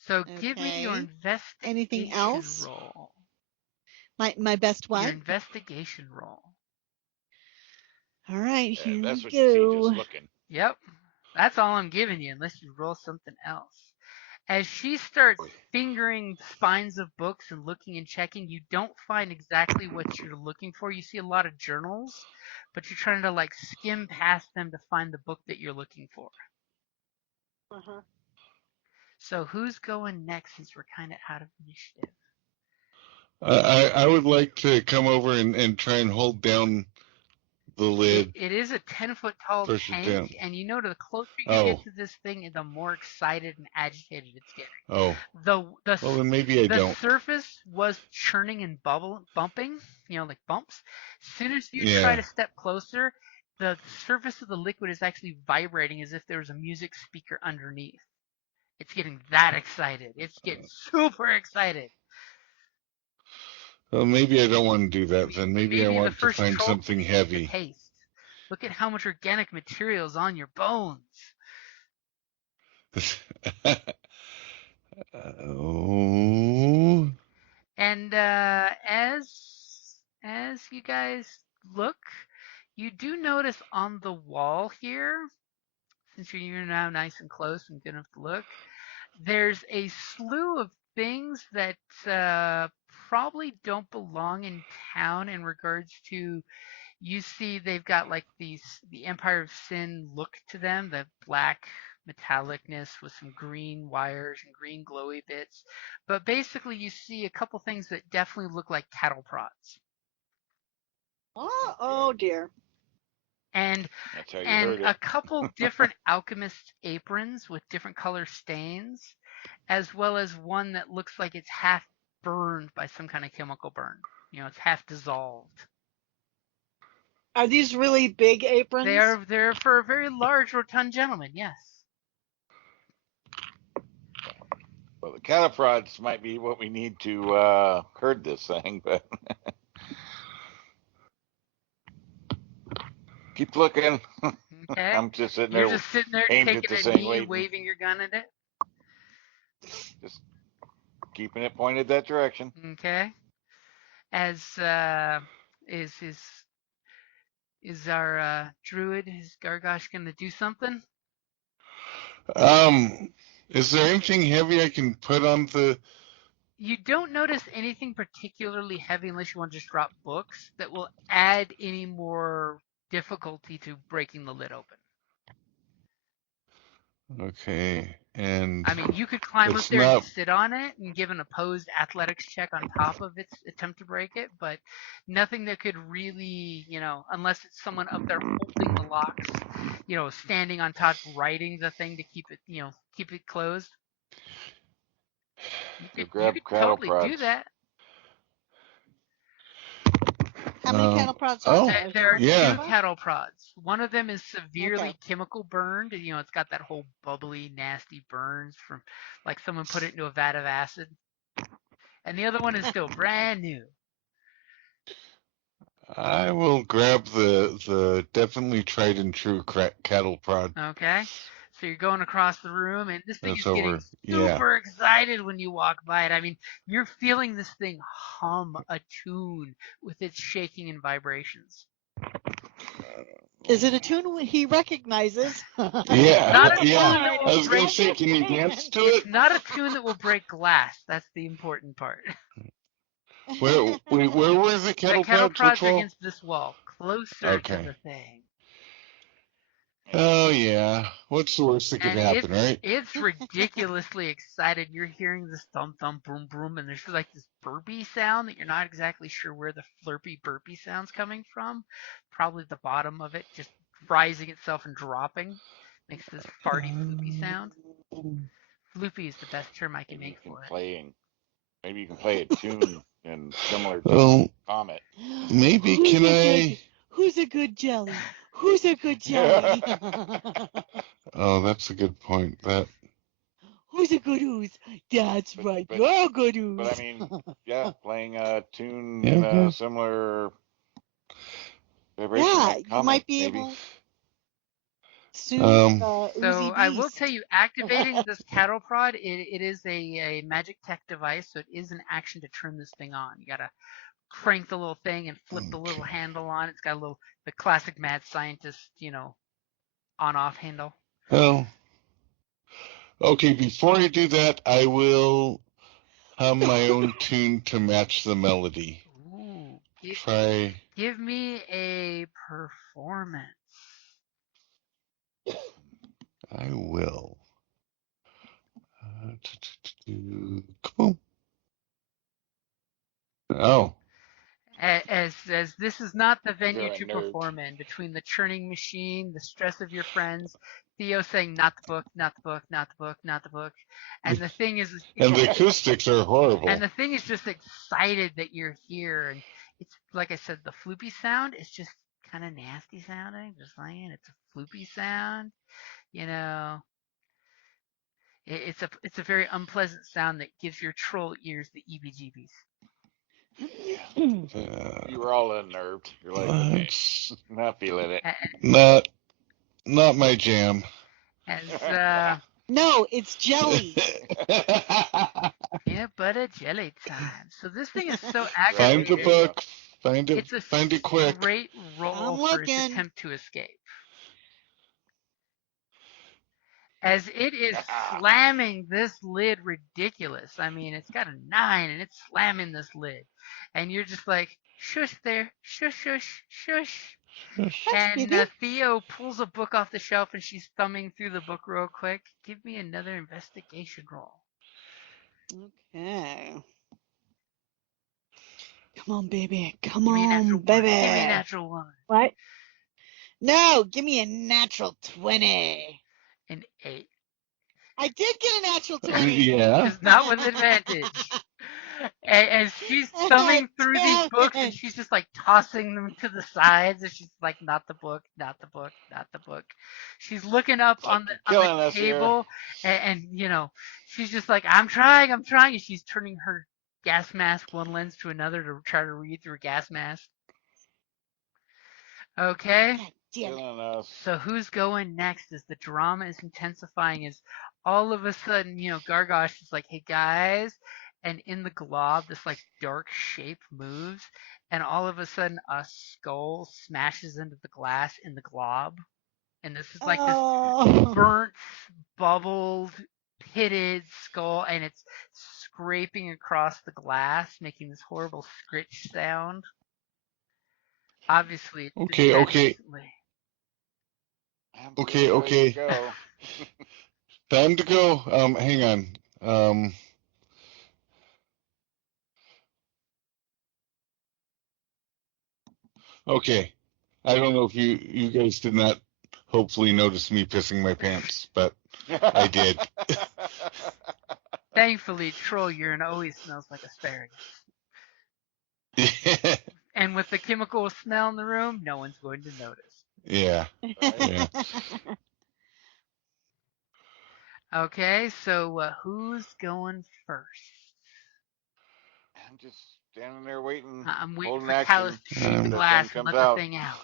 So give me your investigation Anything else? roll. My best what? Your investigation roll. All right, here that's we what you see go. just looking. Yep. That's all I'm giving you, unless you roll something else. As she starts fingering spines of books and looking and checking, you don't find exactly what you're looking for. You see a lot of journals, but you're trying to skim past them to find the book that you're looking for. Uh-huh. So who's going next, since we're kind of out of initiative? I would like to come over and try and hold down the lid. It is a 10-foot tall tank, and the closer you get to this thing, the more excited and agitated it's getting. Oh. Well, then maybe I don't. The surface was churning and bumping, like bumps. As soon as you try to step closer, the surface of the liquid is actually vibrating as if there was a music speaker underneath. It's getting that excited. It's getting super excited. Well, maybe I don't want to do that then. Maybe I want to find something heavy. Taste. Look at how much organic material is on your bones. Oh. And as you guys look, you do notice on the wall here, since you're now nice and close and good enough to look, there's a slew of things that probably don't belong in town in regards to, you see they've got the Empire of Sin look to them, the black metallicness with some green wires and green glowy bits. But basically you see a couple things that definitely look like cattle prods. Oh dear. and a couple different alchemist aprons with different color stains, as well as one that looks like it's half burned by some kind of chemical burn. It's half dissolved. Are these really big aprons? They're for a very large, rotund gentleman, yes. Well, the cattle prods might be what we need to herd this thing, but keep looking. Okay. I'm just sitting there. You're just sitting there taking a knee and waving your gun at it? Just keeping it pointed that direction. Okay. As is our druid, is Gargosh going to do something? Is there anything heavy I can put on the... You don't notice anything particularly heavy unless you want to just drop books that will add any more difficulty to breaking the lid open. Okay, and... I mean, you could climb up there and sit on it and give an opposed athletics check on top of its attempt to break it, but nothing that could really, unless it's someone up there holding the locks, standing on top, writing the thing to keep it, keep it closed. You could totally do that. How many cattle prods are there? There are two cattle prods. One of them is severely chemical burned. It's got that whole bubbly, nasty burns from like someone put it into a vat of acid. And the other one is still brand new. I will grab the definitely tried and true cattle prod. Okay. So you're going across the room, and this thing is getting super excited when you walk by it. I mean, you're feeling this thing hum a tune with its shaking and vibrations. Is it a tune he recognizes? Yeah. Not a tune I was going to say, can you dance to it? It's not a tune that will break glass. That's the important part. Where was the cattle prod? The cattle prods are against this wall, closer to the thing. Oh, yeah. What's the worst that could happen, right? It's ridiculously excited. You're hearing this thump, thump, boom, boom, and there's like this burpy sound that you're not exactly sure where the flirpy, burpy sound's coming from. Probably the bottom of it just rising itself and dropping. Makes this farty, floopy sound. Floopy is the best term I can make for it. Maybe you can play a tune and similar to Comet. Maybe can I... Who's a good jelly? Who's a good jelly? Oh, that's a good point. Who's a good ooze? That's right. You're a good ooze. But I mean, playing a tune similar. Yeah, you might be able. Soon, so I will tell you, activating this cattle prod, it is a magic tech device, so it is an action to turn this thing on. You gotta crank the little thing and flip the little handle on. It's got the classic mad scientist, on-off handle. Oh. Okay, before I do that, I will hum my own tune to match the melody. Ooh. Give me a performance. I will. Come on. Oh. As this is not the venue to perform in, between the churning machine, the stress of your friends, Theo saying not the book, not the book, not the book, not the book, and the thing is, and the acoustics are horrible. And the thing is just excited that you're here, and it's like I said, the floopy sound is just kind of nasty sounding, just saying, it's a floopy sound, It's a very unpleasant sound that gives your troll ears the EBGBs. You were all unnerved. You're like, okay, not feeling it. Not my jam. No, it's jelly. Yeah, but a jelly time. So this thing is so active. Find the book. Find it quick. It's a great roll for its attempt to escape. As it is slamming this lid ridiculous. I mean, it's got a 9 and it's slamming this lid. And you're just like, shush there, shush, shush, shush. And Theo pulls a book off the shelf and she's thumbing through the book real quick. Give me another investigation roll. Okay. Come on, baby. Come on, baby. Give me a natural 1. What? No, give me a natural 20. An 8. I did get a natural 20. Yeah. Does not with advantage. And she's thumbing through these books, and she's just like tossing them to the sides, and she's like, "Not the book, not the book, not the book." She's looking up on the table, and she's just like, "I'm trying," and she's turning her gas mask one lens to another to try to read through a gas mask. Okay. So who's going next as the drama is intensifying, as all of a sudden, Gargosh is like, "Hey guys," and in the glob, this like dark shape moves, and all of a sudden a skull smashes into the glass in the glob. And this is like this burnt, bubbled, pitted skull, and it's scraping across the glass, making this horrible scritch sound. Obviously, it's Okay. Time to go. Hang on. Okay. I don't know if you guys did not hopefully notice me pissing my pants, but I did. Thankfully, troll urine always smells like asparagus. And with the chemical smell in the room, no one's going to notice. Yeah. Yeah. Okay, so who's going first? I'm just standing there waiting. I'm waiting for Callus to shoot the glass and let the thing out.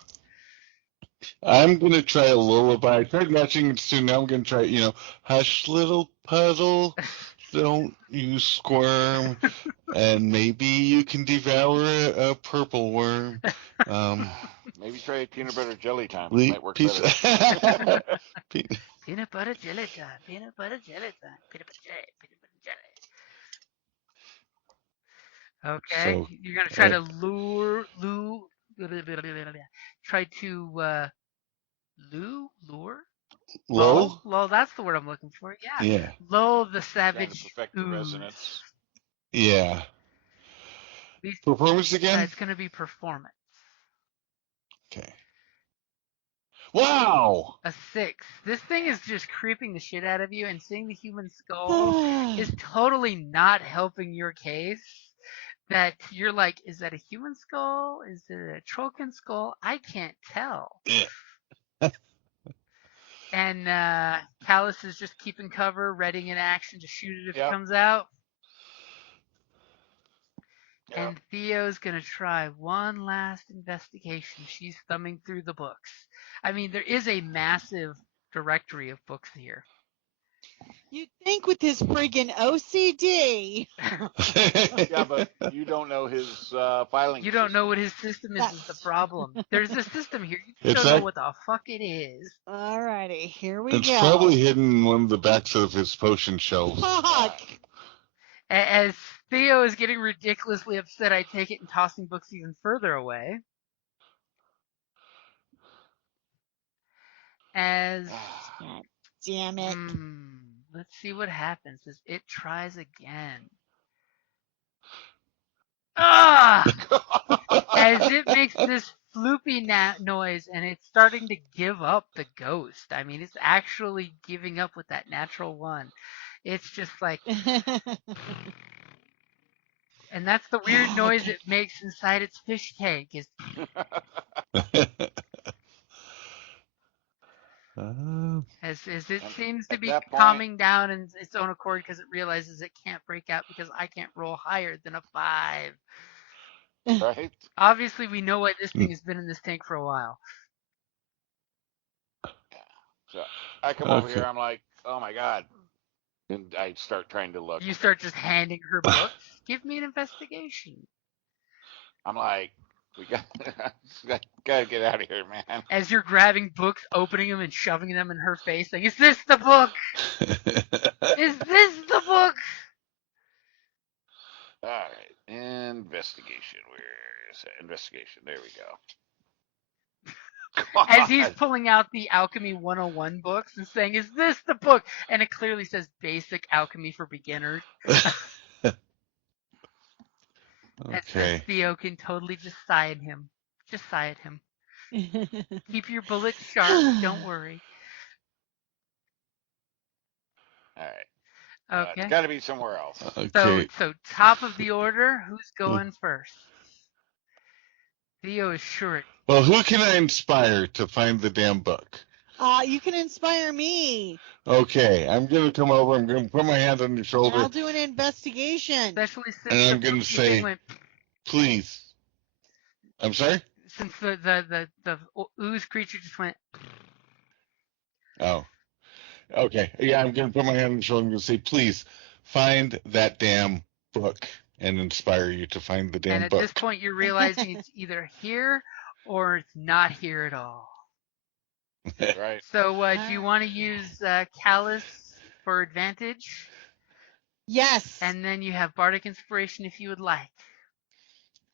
I'm going to try a lullaby. I tried matching it soon. Now I'm going to try, hush little puddle, don't you squirm, and maybe you can devour a purple worm. Maybe try peanut butter jelly time. It might work better. Peanut butter jelly time. Peanut butter jelly time. Peanut butter jelly. Peanut butter jelly. Okay, so, you're going to try to lure. Try to lure? Lull, that's the word I'm looking for. Yeah. Lull the savage perfect the resonance. Yeah. Performance again? It's going to be performance. Okay. Wow! A 6. This thing is just creeping the shit out of you, and seeing the human skull is totally not helping your case. That you're like, is that a human skull? Is it a trollkin skull? I can't tell. And Callus is just keeping cover, readying an action to shoot it if it comes out. Yep. And Theo's going to try one last investigation. She's thumbing through the books. I mean, there is a massive directory of books here. You'd think with his friggin' OCD. Yeah, but you don't know his filing. You don't know what his system is the problem. There's a system here. You just don't know what the fuck it is. Alrighty, here we go. It's probably hidden in one of the backs of his potion shelves. Fuck! As Theo is getting ridiculously upset, I take it and tossing books even further away. As... God damn it. Let's see what happens as it tries again. Ah! As it makes this floopy noise, and it's starting to give up the ghost. I mean, it's actually giving up with that natural one. It's just like... And that's the weird noise it makes inside its fish tank. As it seems to be calming down in its own accord because it realizes it can't break out because I can't roll higher than a 5. Right? Obviously, we know why this thing has been in this tank for a while. So I come over here, I'm like, oh my god. And I start trying to look. You start just handing her books. Give me an investigation. I'm like, we gotta get out of here, man. As you're grabbing books, opening them, and shoving them in her face, saying, "Is this the book? Is this the book?" All right, investigation. Where is it? Investigation. There we go. As he's pulling out the Alchemy 101 books and saying, "Is this the book?" And it clearly says Basic Alchemy for Beginners. Okay. Theo can totally just sigh at him. Just sigh at him. Keep your bullets sharp. Don't worry. All right. Okay. It's got to be somewhere else. Okay. So top of the order, who's going first? Theo is sure. Well, who can I inspire to find the damn book? You can inspire me. Okay, I'm going to come over. I'm going to put my hand on your shoulder. And I'll do an investigation. Especially since and I'm going to say, went, please. I'm sorry? Since the ooze creature just went. Oh. Okay. Yeah, I'm going to put my hand on your shoulder and I'm going to say, please, find that damn book and inspire you to find the damn book. And at this point, you're realizing it's either here or it's not here at all. Right. So do you want to use Callus for advantage? Yes. And then you have Bardic Inspiration if you would like.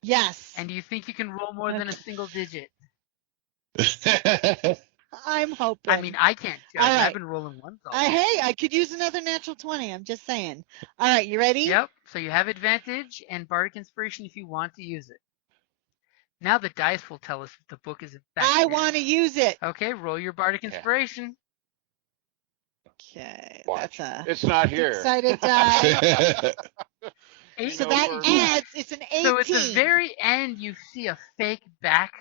Yes. And do you think you can roll more than a single digit? I'm hoping. I mean, I can't judge. Right. I've been rolling ones all hey, I could use another natural 20. I'm just saying. All right, you ready? Yep. So you have advantage and Bardic Inspiration if you want to use it. Now the dice will tell us if the book is in fact I want to use it. Okay, roll your Bardic Inspiration. Okay, Watch. that's It's not here. Excited die. So that Over. adds, it's an 18. So at the very end, you see a fake back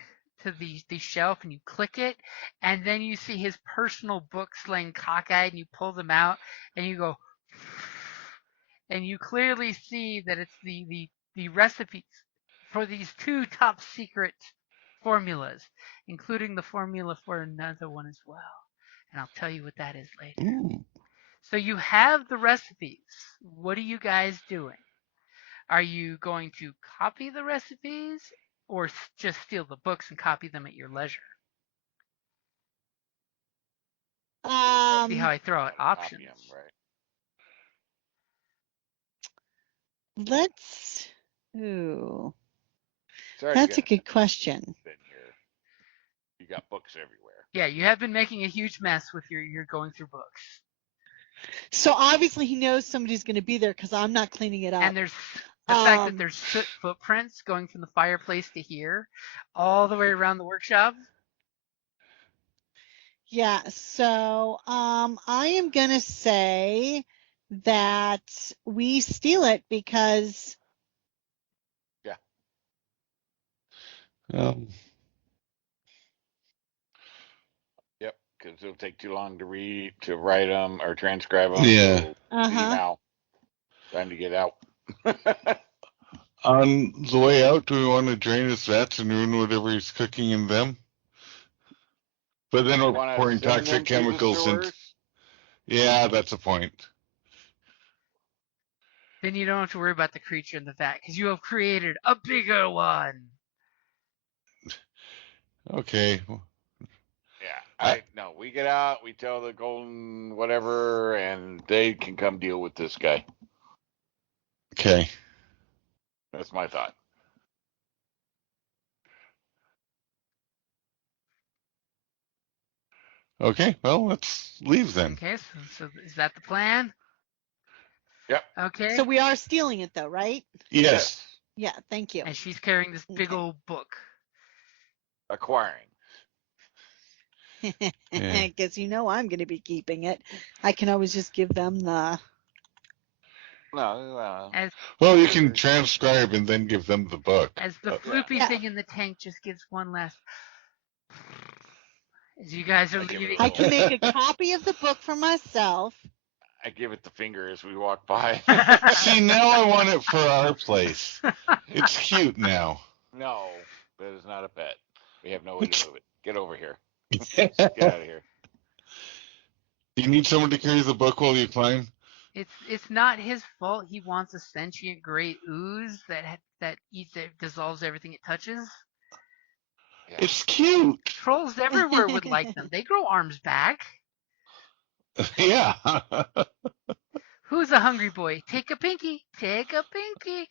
to the shelf, and you click it, and then you see his personal books laying cockeyed, and you pull them out, and you go, and you clearly see that it's the recipes for these 2 top secret formulas, including the formula for another one as well. And I'll tell you what that is later. Ooh. So you have the recipes. What are you guys doing? Are you going to copy the recipes or just steal the books and copy them at your leisure? See how I throw out options. Right. Let's. Ooh. That's a good question. You got books everywhere. Yeah, you have been making a huge mess with your going through books. So obviously he knows somebody's going to be there because I'm not cleaning it up. And there's the fact that there's soot footprints going from the fireplace to here, all the way around the workshop. Yeah, so I am going to say that we steal it because... Yeah. Yep, because it'll take too long to read, to write them, or transcribe them. Yeah. So now, time to get out. On the way out, do we want to drain his vats and ruin whatever he's cooking in them? But then we're pouring toxic chemicals in. Yeah, that's a point. Then you don't have to worry about the creature in the vat because you have created a bigger one. Okay. Yeah, no, we get out, we tell the golden whatever, and they can come deal with this guy. Okay. That's my thought. Okay, well, let's leave then. Okay, so is that the plan? Yep. Okay. So we are stealing it though, right? Yes. Yeah, thank you. And she's carrying this big old book. Acquiring. Because you know I'm going to be keeping it. I can always just give them the... No, well, you can transcribe and then give them the book. As the floopy thing in the tank just gives one last... As you guys are leaving... I can make a copy of the book for myself. I give it the finger as we walk by. See, now I want it for our place. It's cute now. No, that is not a pet. We have no way to move it. Get over here. Get out of here. Do you need someone to carry the book while you climb? It's not his fault. He wants a sentient gray ooze that dissolves everything it touches. Yeah. It's cute. Trolls everywhere would like them. They grow arms back. Yeah. Who's a hungry boy? Take a pinky. Take a pinky.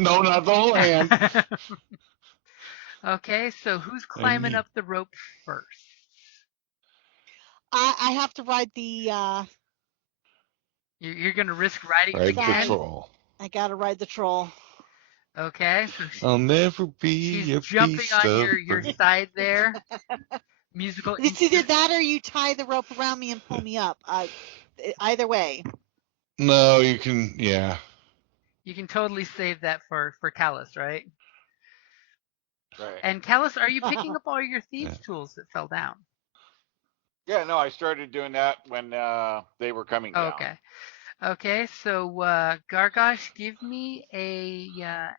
No, not the whole hand. Okay, so who's climbing up the rope first? I have to ride the... You're going to risk riding the troll. I got to ride the troll. Okay, so I'll never be she's a jumping beast on of your burden. side there. Musical It's either instrument. that or you tie the rope around me and pull me up. Either way. No, you can, yeah. You can totally save that for Callus, right? Right. And Callus, are you picking up all your thieves' tools that fell down? Yeah, no, I started doing that when they were coming down. Okay, so Gargosh, give me a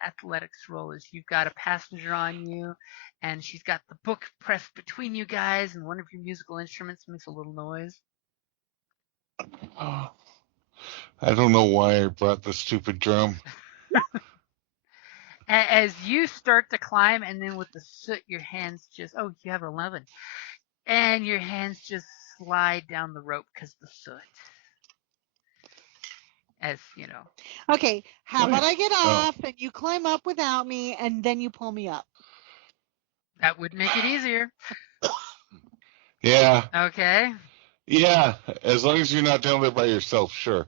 athletics roll as you've got a passenger on you, and she's got the book pressed between you guys, and one of your musical instruments makes a little noise. Oh, I don't know why I brought the stupid drum. As you start to climb, and then with the soot, your hands you have 11, and your hands just slide down the rope because of the soot. As you know. Okay, how about I get off and you climb up without me and then you pull me up? That would make it easier. Yeah. Okay. Yeah, as long as you're not down there by yourself, sure.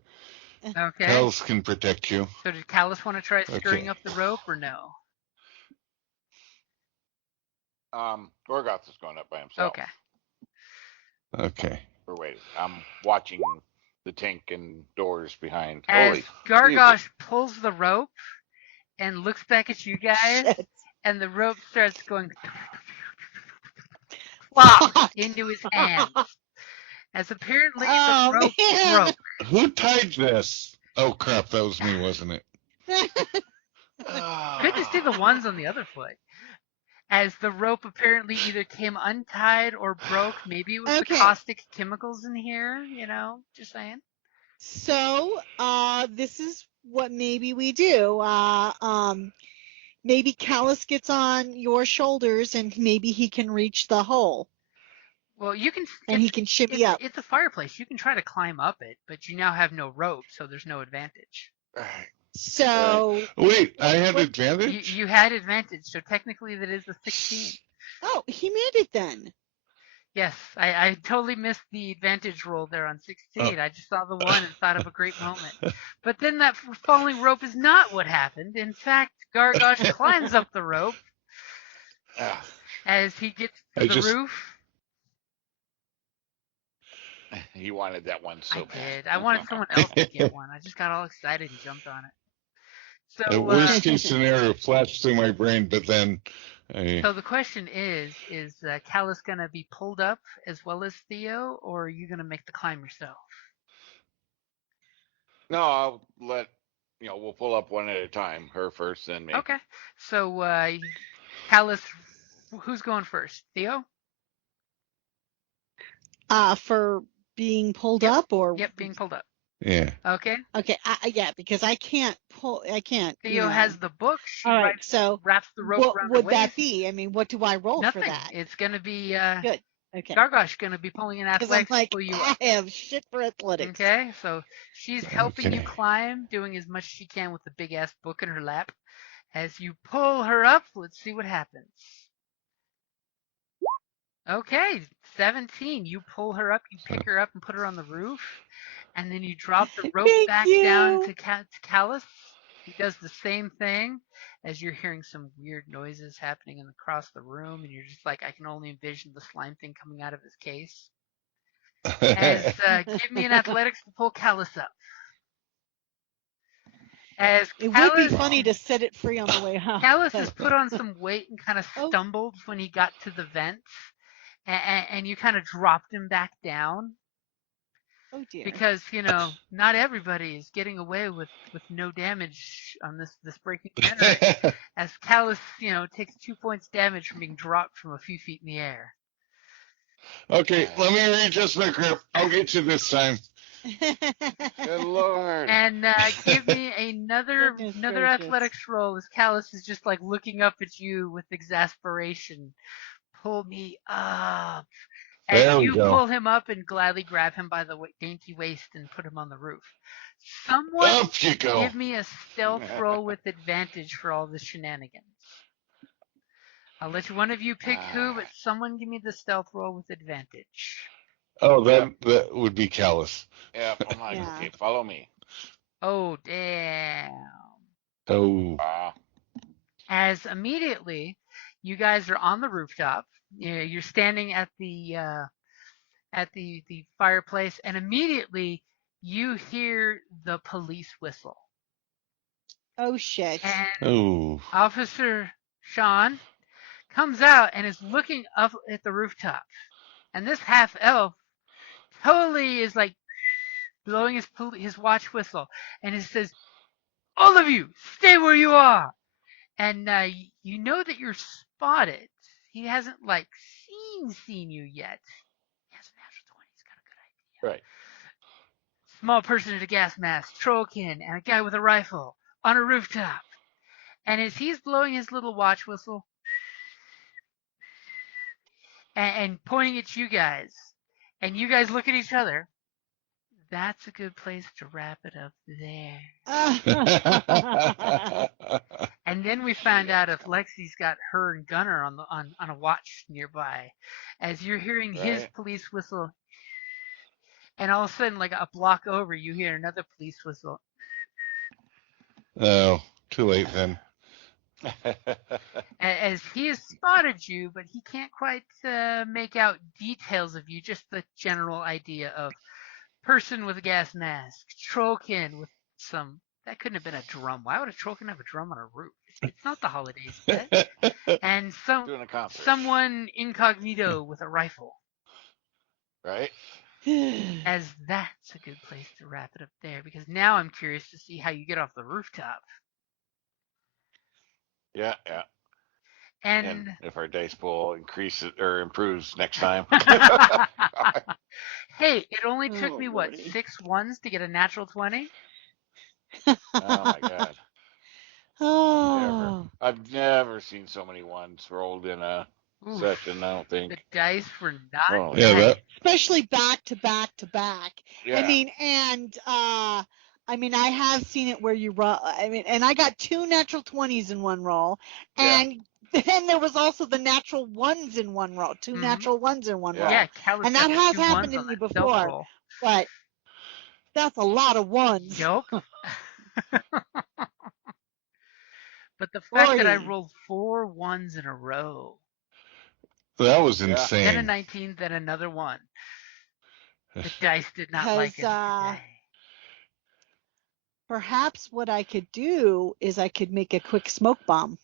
Okay. Callus can protect you. So did Callus want to try screwing up the rope or no? Gorgoth is going up by himself. Okay. We're waiting. I'm watching the tank and doors behind. As Gargosh pulls the rope and looks back at you guys, and the rope starts going into his hands. As apparently the rope broke. Who tied this? Oh crap, that was me, wasn't it? Couldn't see the ones on the other foot. As the rope apparently either came untied or broke. Maybe it was the caustic chemicals in here, just saying. So, this is what maybe we do. Maybe Callus gets on your shoulders and maybe he can reach the hole. Well, you can. And he can shimmy up. It's a fireplace. You can try to climb up it, but you now have no rope, so there's no advantage. So wait, I had advantage? You had advantage, so technically that is a 16. Oh, he made it then. Yes, I totally missed the advantage roll there on 16. I just saw the one and thought of a great moment. But then that falling rope is not what happened. In fact, Gargosh climbs up the rope as he gets to the roof. He wanted that one so bad. I did. I wanted someone else to get one. I just got all excited and jumped on it. So, the worst case scenario flashed through my brain, but then. So the question is Callus going to be pulled up as well as Theo, or are you going to make the climb yourself? No, I'll let, we'll pull up one at a time. Her first, then me. Okay. So, Callus, who's going first? Theo? For being pulled up or? Yep, being pulled up. Yeah. Okay. Okay. Yeah, because I can't pull. I can't. Theo has the book. She wraps the rope around what would her that waist. be? I mean, what do I roll Nothing. for that? It's going to be good. Okay. Gargosh going to be pulling an athletics to pull you up. I have shit for athletics. Okay, so she's helping you climb, doing as much as she can with the big ass book in her lap. As you pull her up, let's see what happens. Okay, 17. You pull her up, you pick her up and put her on the roof, and then you drop the rope back down to Callus. He does the same thing as you're hearing some weird noises happening across the room, and you're just like, I can only envision the slime thing coming out of his case. As give me an athletics to pull Callus up. It would be funny to set it free on the way up. Callus has put on some weight and kind of stumbled when he got to the vents, and you kind of dropped him back down. Oh dear. Because, not everybody is getting away with no damage on this breaking generator. As Callus, takes 2 points damage from being dropped from a few feet in the air. Okay, let me readjust my grip. I'll get you this time. Good Lord. And give me another athletics roll as Callus is just like looking up at you with exasperation. Pull me up. And you pull him up and gladly grab him by the dainty waist and put him on the roof. Someone give me a stealth roll with advantage for all the shenanigans. I'll let one of you pick who, but someone give me the stealth roll with advantage. Oh, that would be Callus. Yeah, I'm like, okay, follow me. Oh, damn. Oh. As immediately you guys are on the rooftop. You're standing at the fireplace, and immediately you hear the police whistle. Oh shit! And Officer Sean comes out and is looking up at the rooftop, and this half elf totally is like blowing his watch whistle, and he says, "All of you, stay where you are." And you know that you're spotted. He hasn't seen you yet. He has a natural 20. He's got a good idea. Right. Small person in a gas mask, trollkin, and a guy with a rifle on a rooftop. And as he's blowing his little watch whistle and pointing at you guys, and you guys look at each other, that's a good place to wrap it up there. And then we find out if Lexi's got her and Gunner on a watch nearby. As you're hearing his police whistle, and all of a sudden, like a block over, you hear another police whistle. Oh, too late then. As he has spotted you, but he can't quite make out details of you, just the general idea of person with a gas mask, trollkin with some. That couldn't have been a drum. Why would a trollkin have a drum on a roof? It's not the holidays yet. And someone incognito with a rifle. Right. As that's a good place to wrap it up there, because now I'm curious to see how you get off the rooftop. Yeah. And if our dice pool increases or improves next time. Hey, it only took me, 6 ones to get a natural 20? Oh my god. Oh. I've never seen so many ones rolled in a session, I don't think. The dice were not especially back to back to back. Yeah. I have seen it where you roll. And I got 2 natural 20s in one roll, and then there was also the natural ones in one roll, 2 natural ones in one roll. Yeah, and that has happened to me before, but that's a lot of ones. Nope. But the fact that I rolled 4 ones in a row. That was insane. Then a 19, then another 1. The dice did not like it today. Perhaps what I could do is I could make a quick smoke bomb.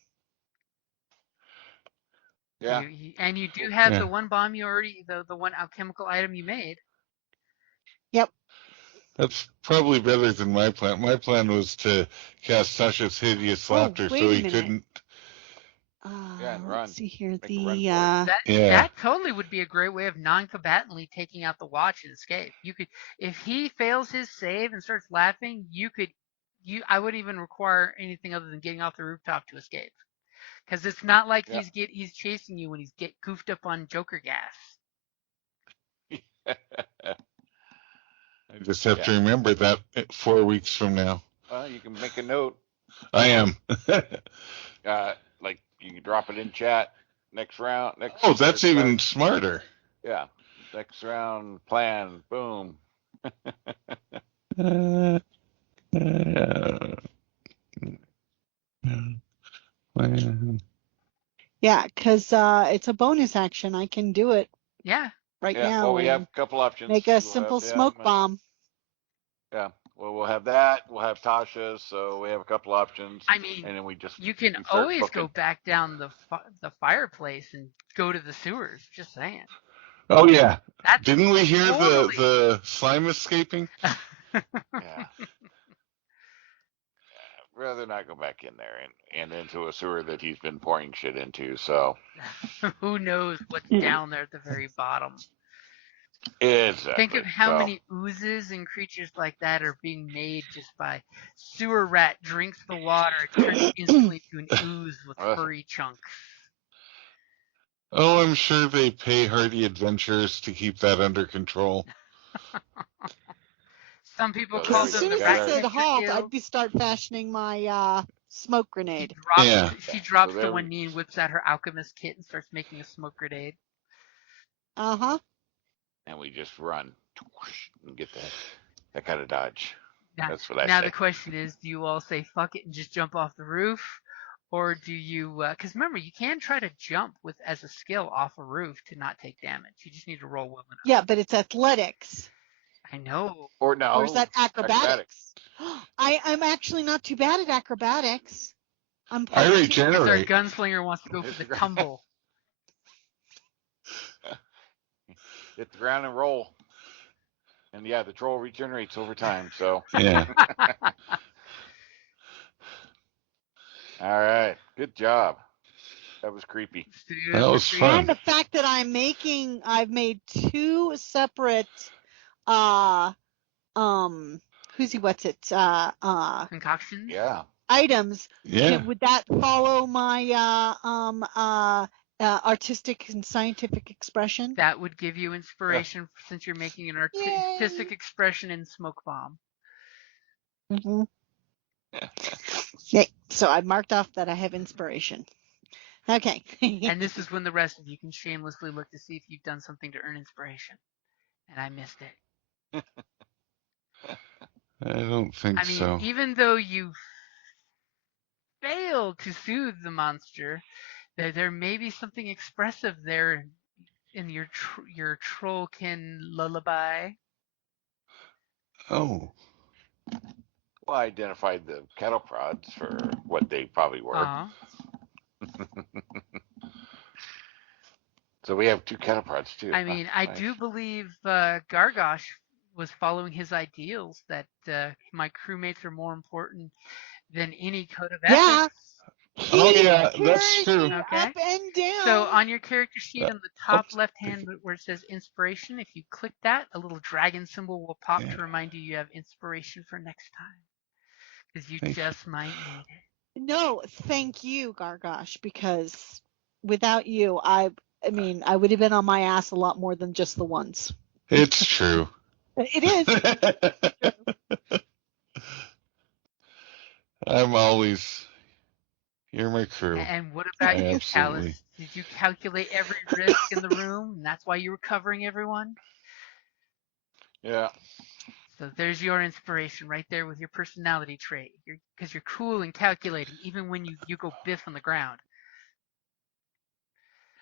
Yeah. And you do have the one bomb you already, the one alchemical item you made. Yep. That's probably better than my plan. My plan was to cast Tasha's Hideous Laughter so he couldn't. And run. Let's see here. That totally would be a great way of non-combatantly taking out the watch and escape. You could, if he fails his save and starts laughing, I wouldn't even require anything other than getting off the rooftop to escape, because it's not like he's chasing you when he's goofed up on Joker gas. I just have to remember that 4 weeks from now. You can make a note. I am. You can drop it in chat next round. That's even smarter. Yeah. Next round plan. Boom. Yeah, because it's a bonus action. I can do it. Yeah. Right now. Well, we have a couple options. Make a simple smoke bomb. Yeah. Well, we'll have that. We'll have Tasha's. So we have a couple options. I mean, and then you can always go back down the fireplace and go to the sewers. Just saying. Oh yeah. Didn't we hear the slime escaping? Yeah. Rather not go back in there and into a sewer that he's been pouring shit into. So who knows what's down there at the very bottom. Exactly. Think of how many oozes and creatures like that are being made just by sewer rat drinks the water, turns instantly to an ooze with furry chunks. Oh, I'm sure they pay hardy adventurers to keep that under control. Some people call them the as soon as I said halt, I'd start fashioning my smoke grenade. She drops to one knee and whips out her alchemist kit and starts making a smoke grenade. Uh-huh. And we just run and get that kind of dodge. Now, that's what I say. Now the question is, do you all say fuck it and just jump off the roof? Or do you, because remember, you can try to jump as a skill off a roof to not take damage. You just need to roll well enough. Yeah, but it's athletics. I know. Or no. Or is that acrobatics? I'm actually not too bad at acrobatics. I regenerate. Our gunslinger wants to go for the tumble. Hit the ground and roll. And yeah, the troll regenerates over time, so. Yeah. All right. Good job. That was creepy. That was fun. And the fact that I've made 2 separate concoctions? Yeah. Items. Yeah. Would that follow my artistic and scientific expression? That would give you inspiration since you're making an artistic expression in smoke bomb. Mm-hmm. Yay. So I've marked off that I have inspiration. Okay. And this is when the rest of you can shamelessly look to see if you've done something to earn inspiration. And I missed it. I don't think so. I mean, even though you failed to soothe the monster, there may be something expressive there in your trollkin lullaby. Oh. Well, I identified the cattle prods for what they probably were. Uh-huh. So we have 2 cattle prods too. I mean, I do believe Gargosh was following his ideals that my crewmates are more important than any code of ethics. Yeah. Oh yeah, that's true. Okay. Up and down. So on your character sheet on the top left hand where it says inspiration, if you click that, a little dragon symbol will pop to remind you have inspiration for next time. Because you just might need it. No, thank you, Gargosh, because without you, I would have been on my ass a lot more than just the once. It's true. It is. I'm always. You're my crew. And what about you, Callus? Did you calculate every risk in the room, and that's why you were covering everyone? Yeah. So there's your inspiration right there with your personality trait. Because you're cool and calculating, even when you go biff on the ground.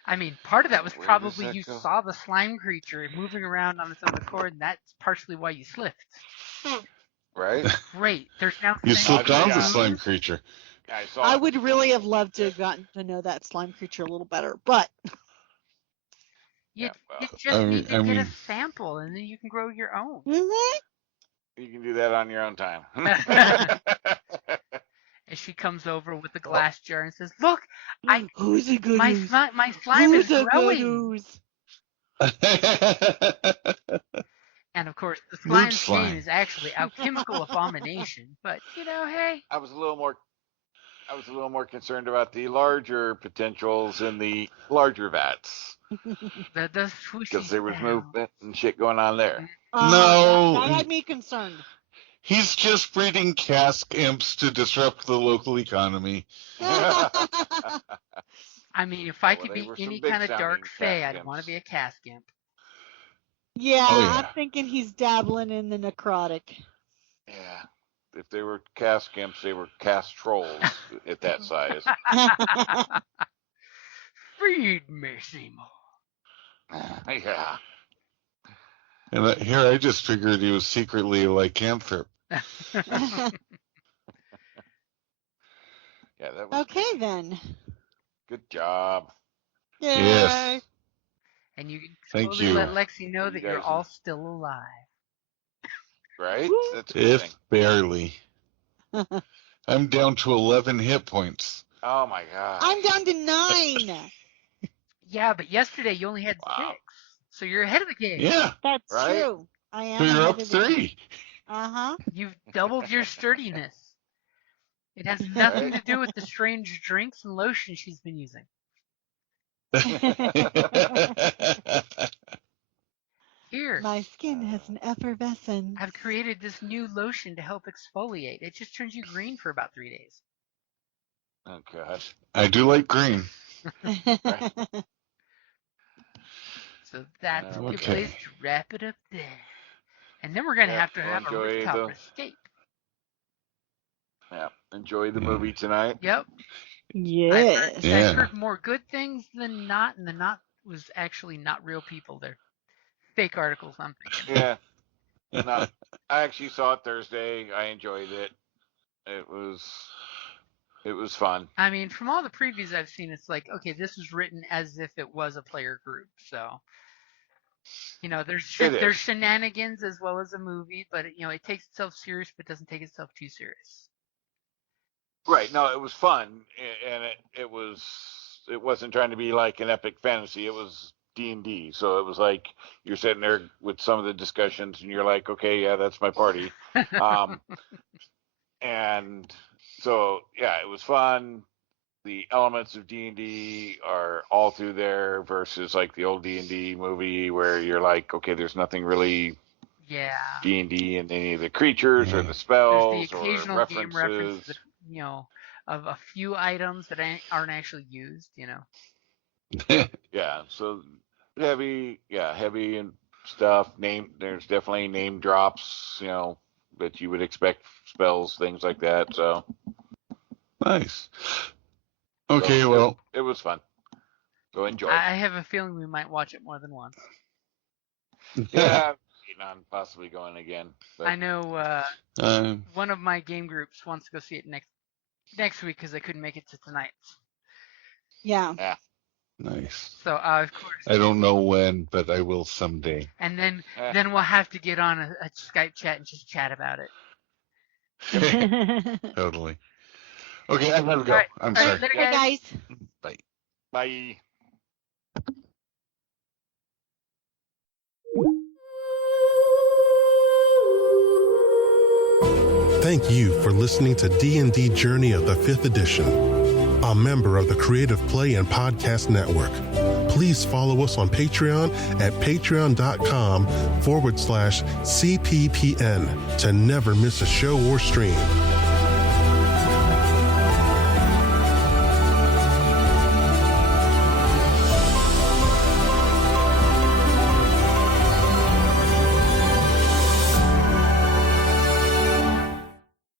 I mean, part of that was probably you saw the slime creature moving around on its own accord, and that's partially why you slipped. Right? Great. There's now you slipped on the slime creature. I would really have loved to have gotten to know that slime creature a little better, but you just need to get a sample, and then you can grow your own. Mm-hmm. You can do that on your own time. And she comes over with the glass jar and says, "Look, who's a good my slime is growing." And of course, the slime's name is actually Alchemical Abomination. But hey, I was a little more concerned about the larger potentials in the larger vats. Because there was movement and shit going on there. No, that had me concerned. He's just breeding cask imps to disrupt the local economy. I mean, if I could be any kind of dark fae, I'd want to be a cask imp. Yeah, I'm thinking he's dabbling in the necrotic. Yeah. If they were cask imps, they were cast trolls at that size. Feed me, Seymour. Yeah. And here I just figured he was secretly a lycanthrope. Yeah, that was okay then. Good job. Yay. Yes. And you can totally let Lexi know that you're all still alive. Right? That's a good if thing. barely. I'm down to 11 hit points. Oh my god. I'm down to 9. Yeah, but yesterday you only had 6. So you're ahead of the game. Yeah. That's true. I am. So you're up 3. Uh-huh. You've doubled your sturdiness. It has nothing to do with the strange drinks and lotion she's been using. Here. My skin has an effervescence. I've created this new lotion to help exfoliate. It just turns you green for about 3 days. Oh gosh. I do like green. So that's a good place to wrap it up there. And then we're going to have a rooftop escape. Yeah. Enjoy the movie tonight. Yep. Yes. I've heard more good things than not, and the not was actually not real people. They're fake articles, I'm thinking. Yeah. No, I actually saw it Thursday. I enjoyed it. It was fun. I mean, from all the previews I've seen, it's like, okay, this was written as if it was a player group. So, there's shenanigans as well as a movie, but it takes itself serious, but doesn't take itself too serious. Right. No, it was fun, and it wasn't trying to be like an epic fantasy. It was D&D, so it was like you're sitting there with some of the discussions, and you're like, okay, yeah, that's my party. And so yeah, it was fun. The elements of D&D are all through there versus like the old D&D movie where you're like, okay, there's nothing really D&D in any of the creatures or the spells. There's the occasional or game reference that, of a few items that aren't actually used, Yeah, so heavy and stuff. There's definitely name drops, that you would expect, spells, things like that. So nice. Okay, so well, it was fun. So enjoy. I have a feeling we might watch it more than once. Yeah, on possibly going again. But. I know one of my game groups wants to go see it next week because I couldn't make it to tonight. Yeah. Nice. So of course. I don't know when, but I will someday. And then we'll have to get on a Skype chat and just chat about it. Totally. Okay, I gotta go. Right. I'm sorry. Bye, guys. Bye. Bye. Thank you for listening to D&D Journey of the 5th Edition, a member of the Creative Play and Podcast Network. Please follow us on Patreon at patreon.com/CPPN to never miss a show or stream.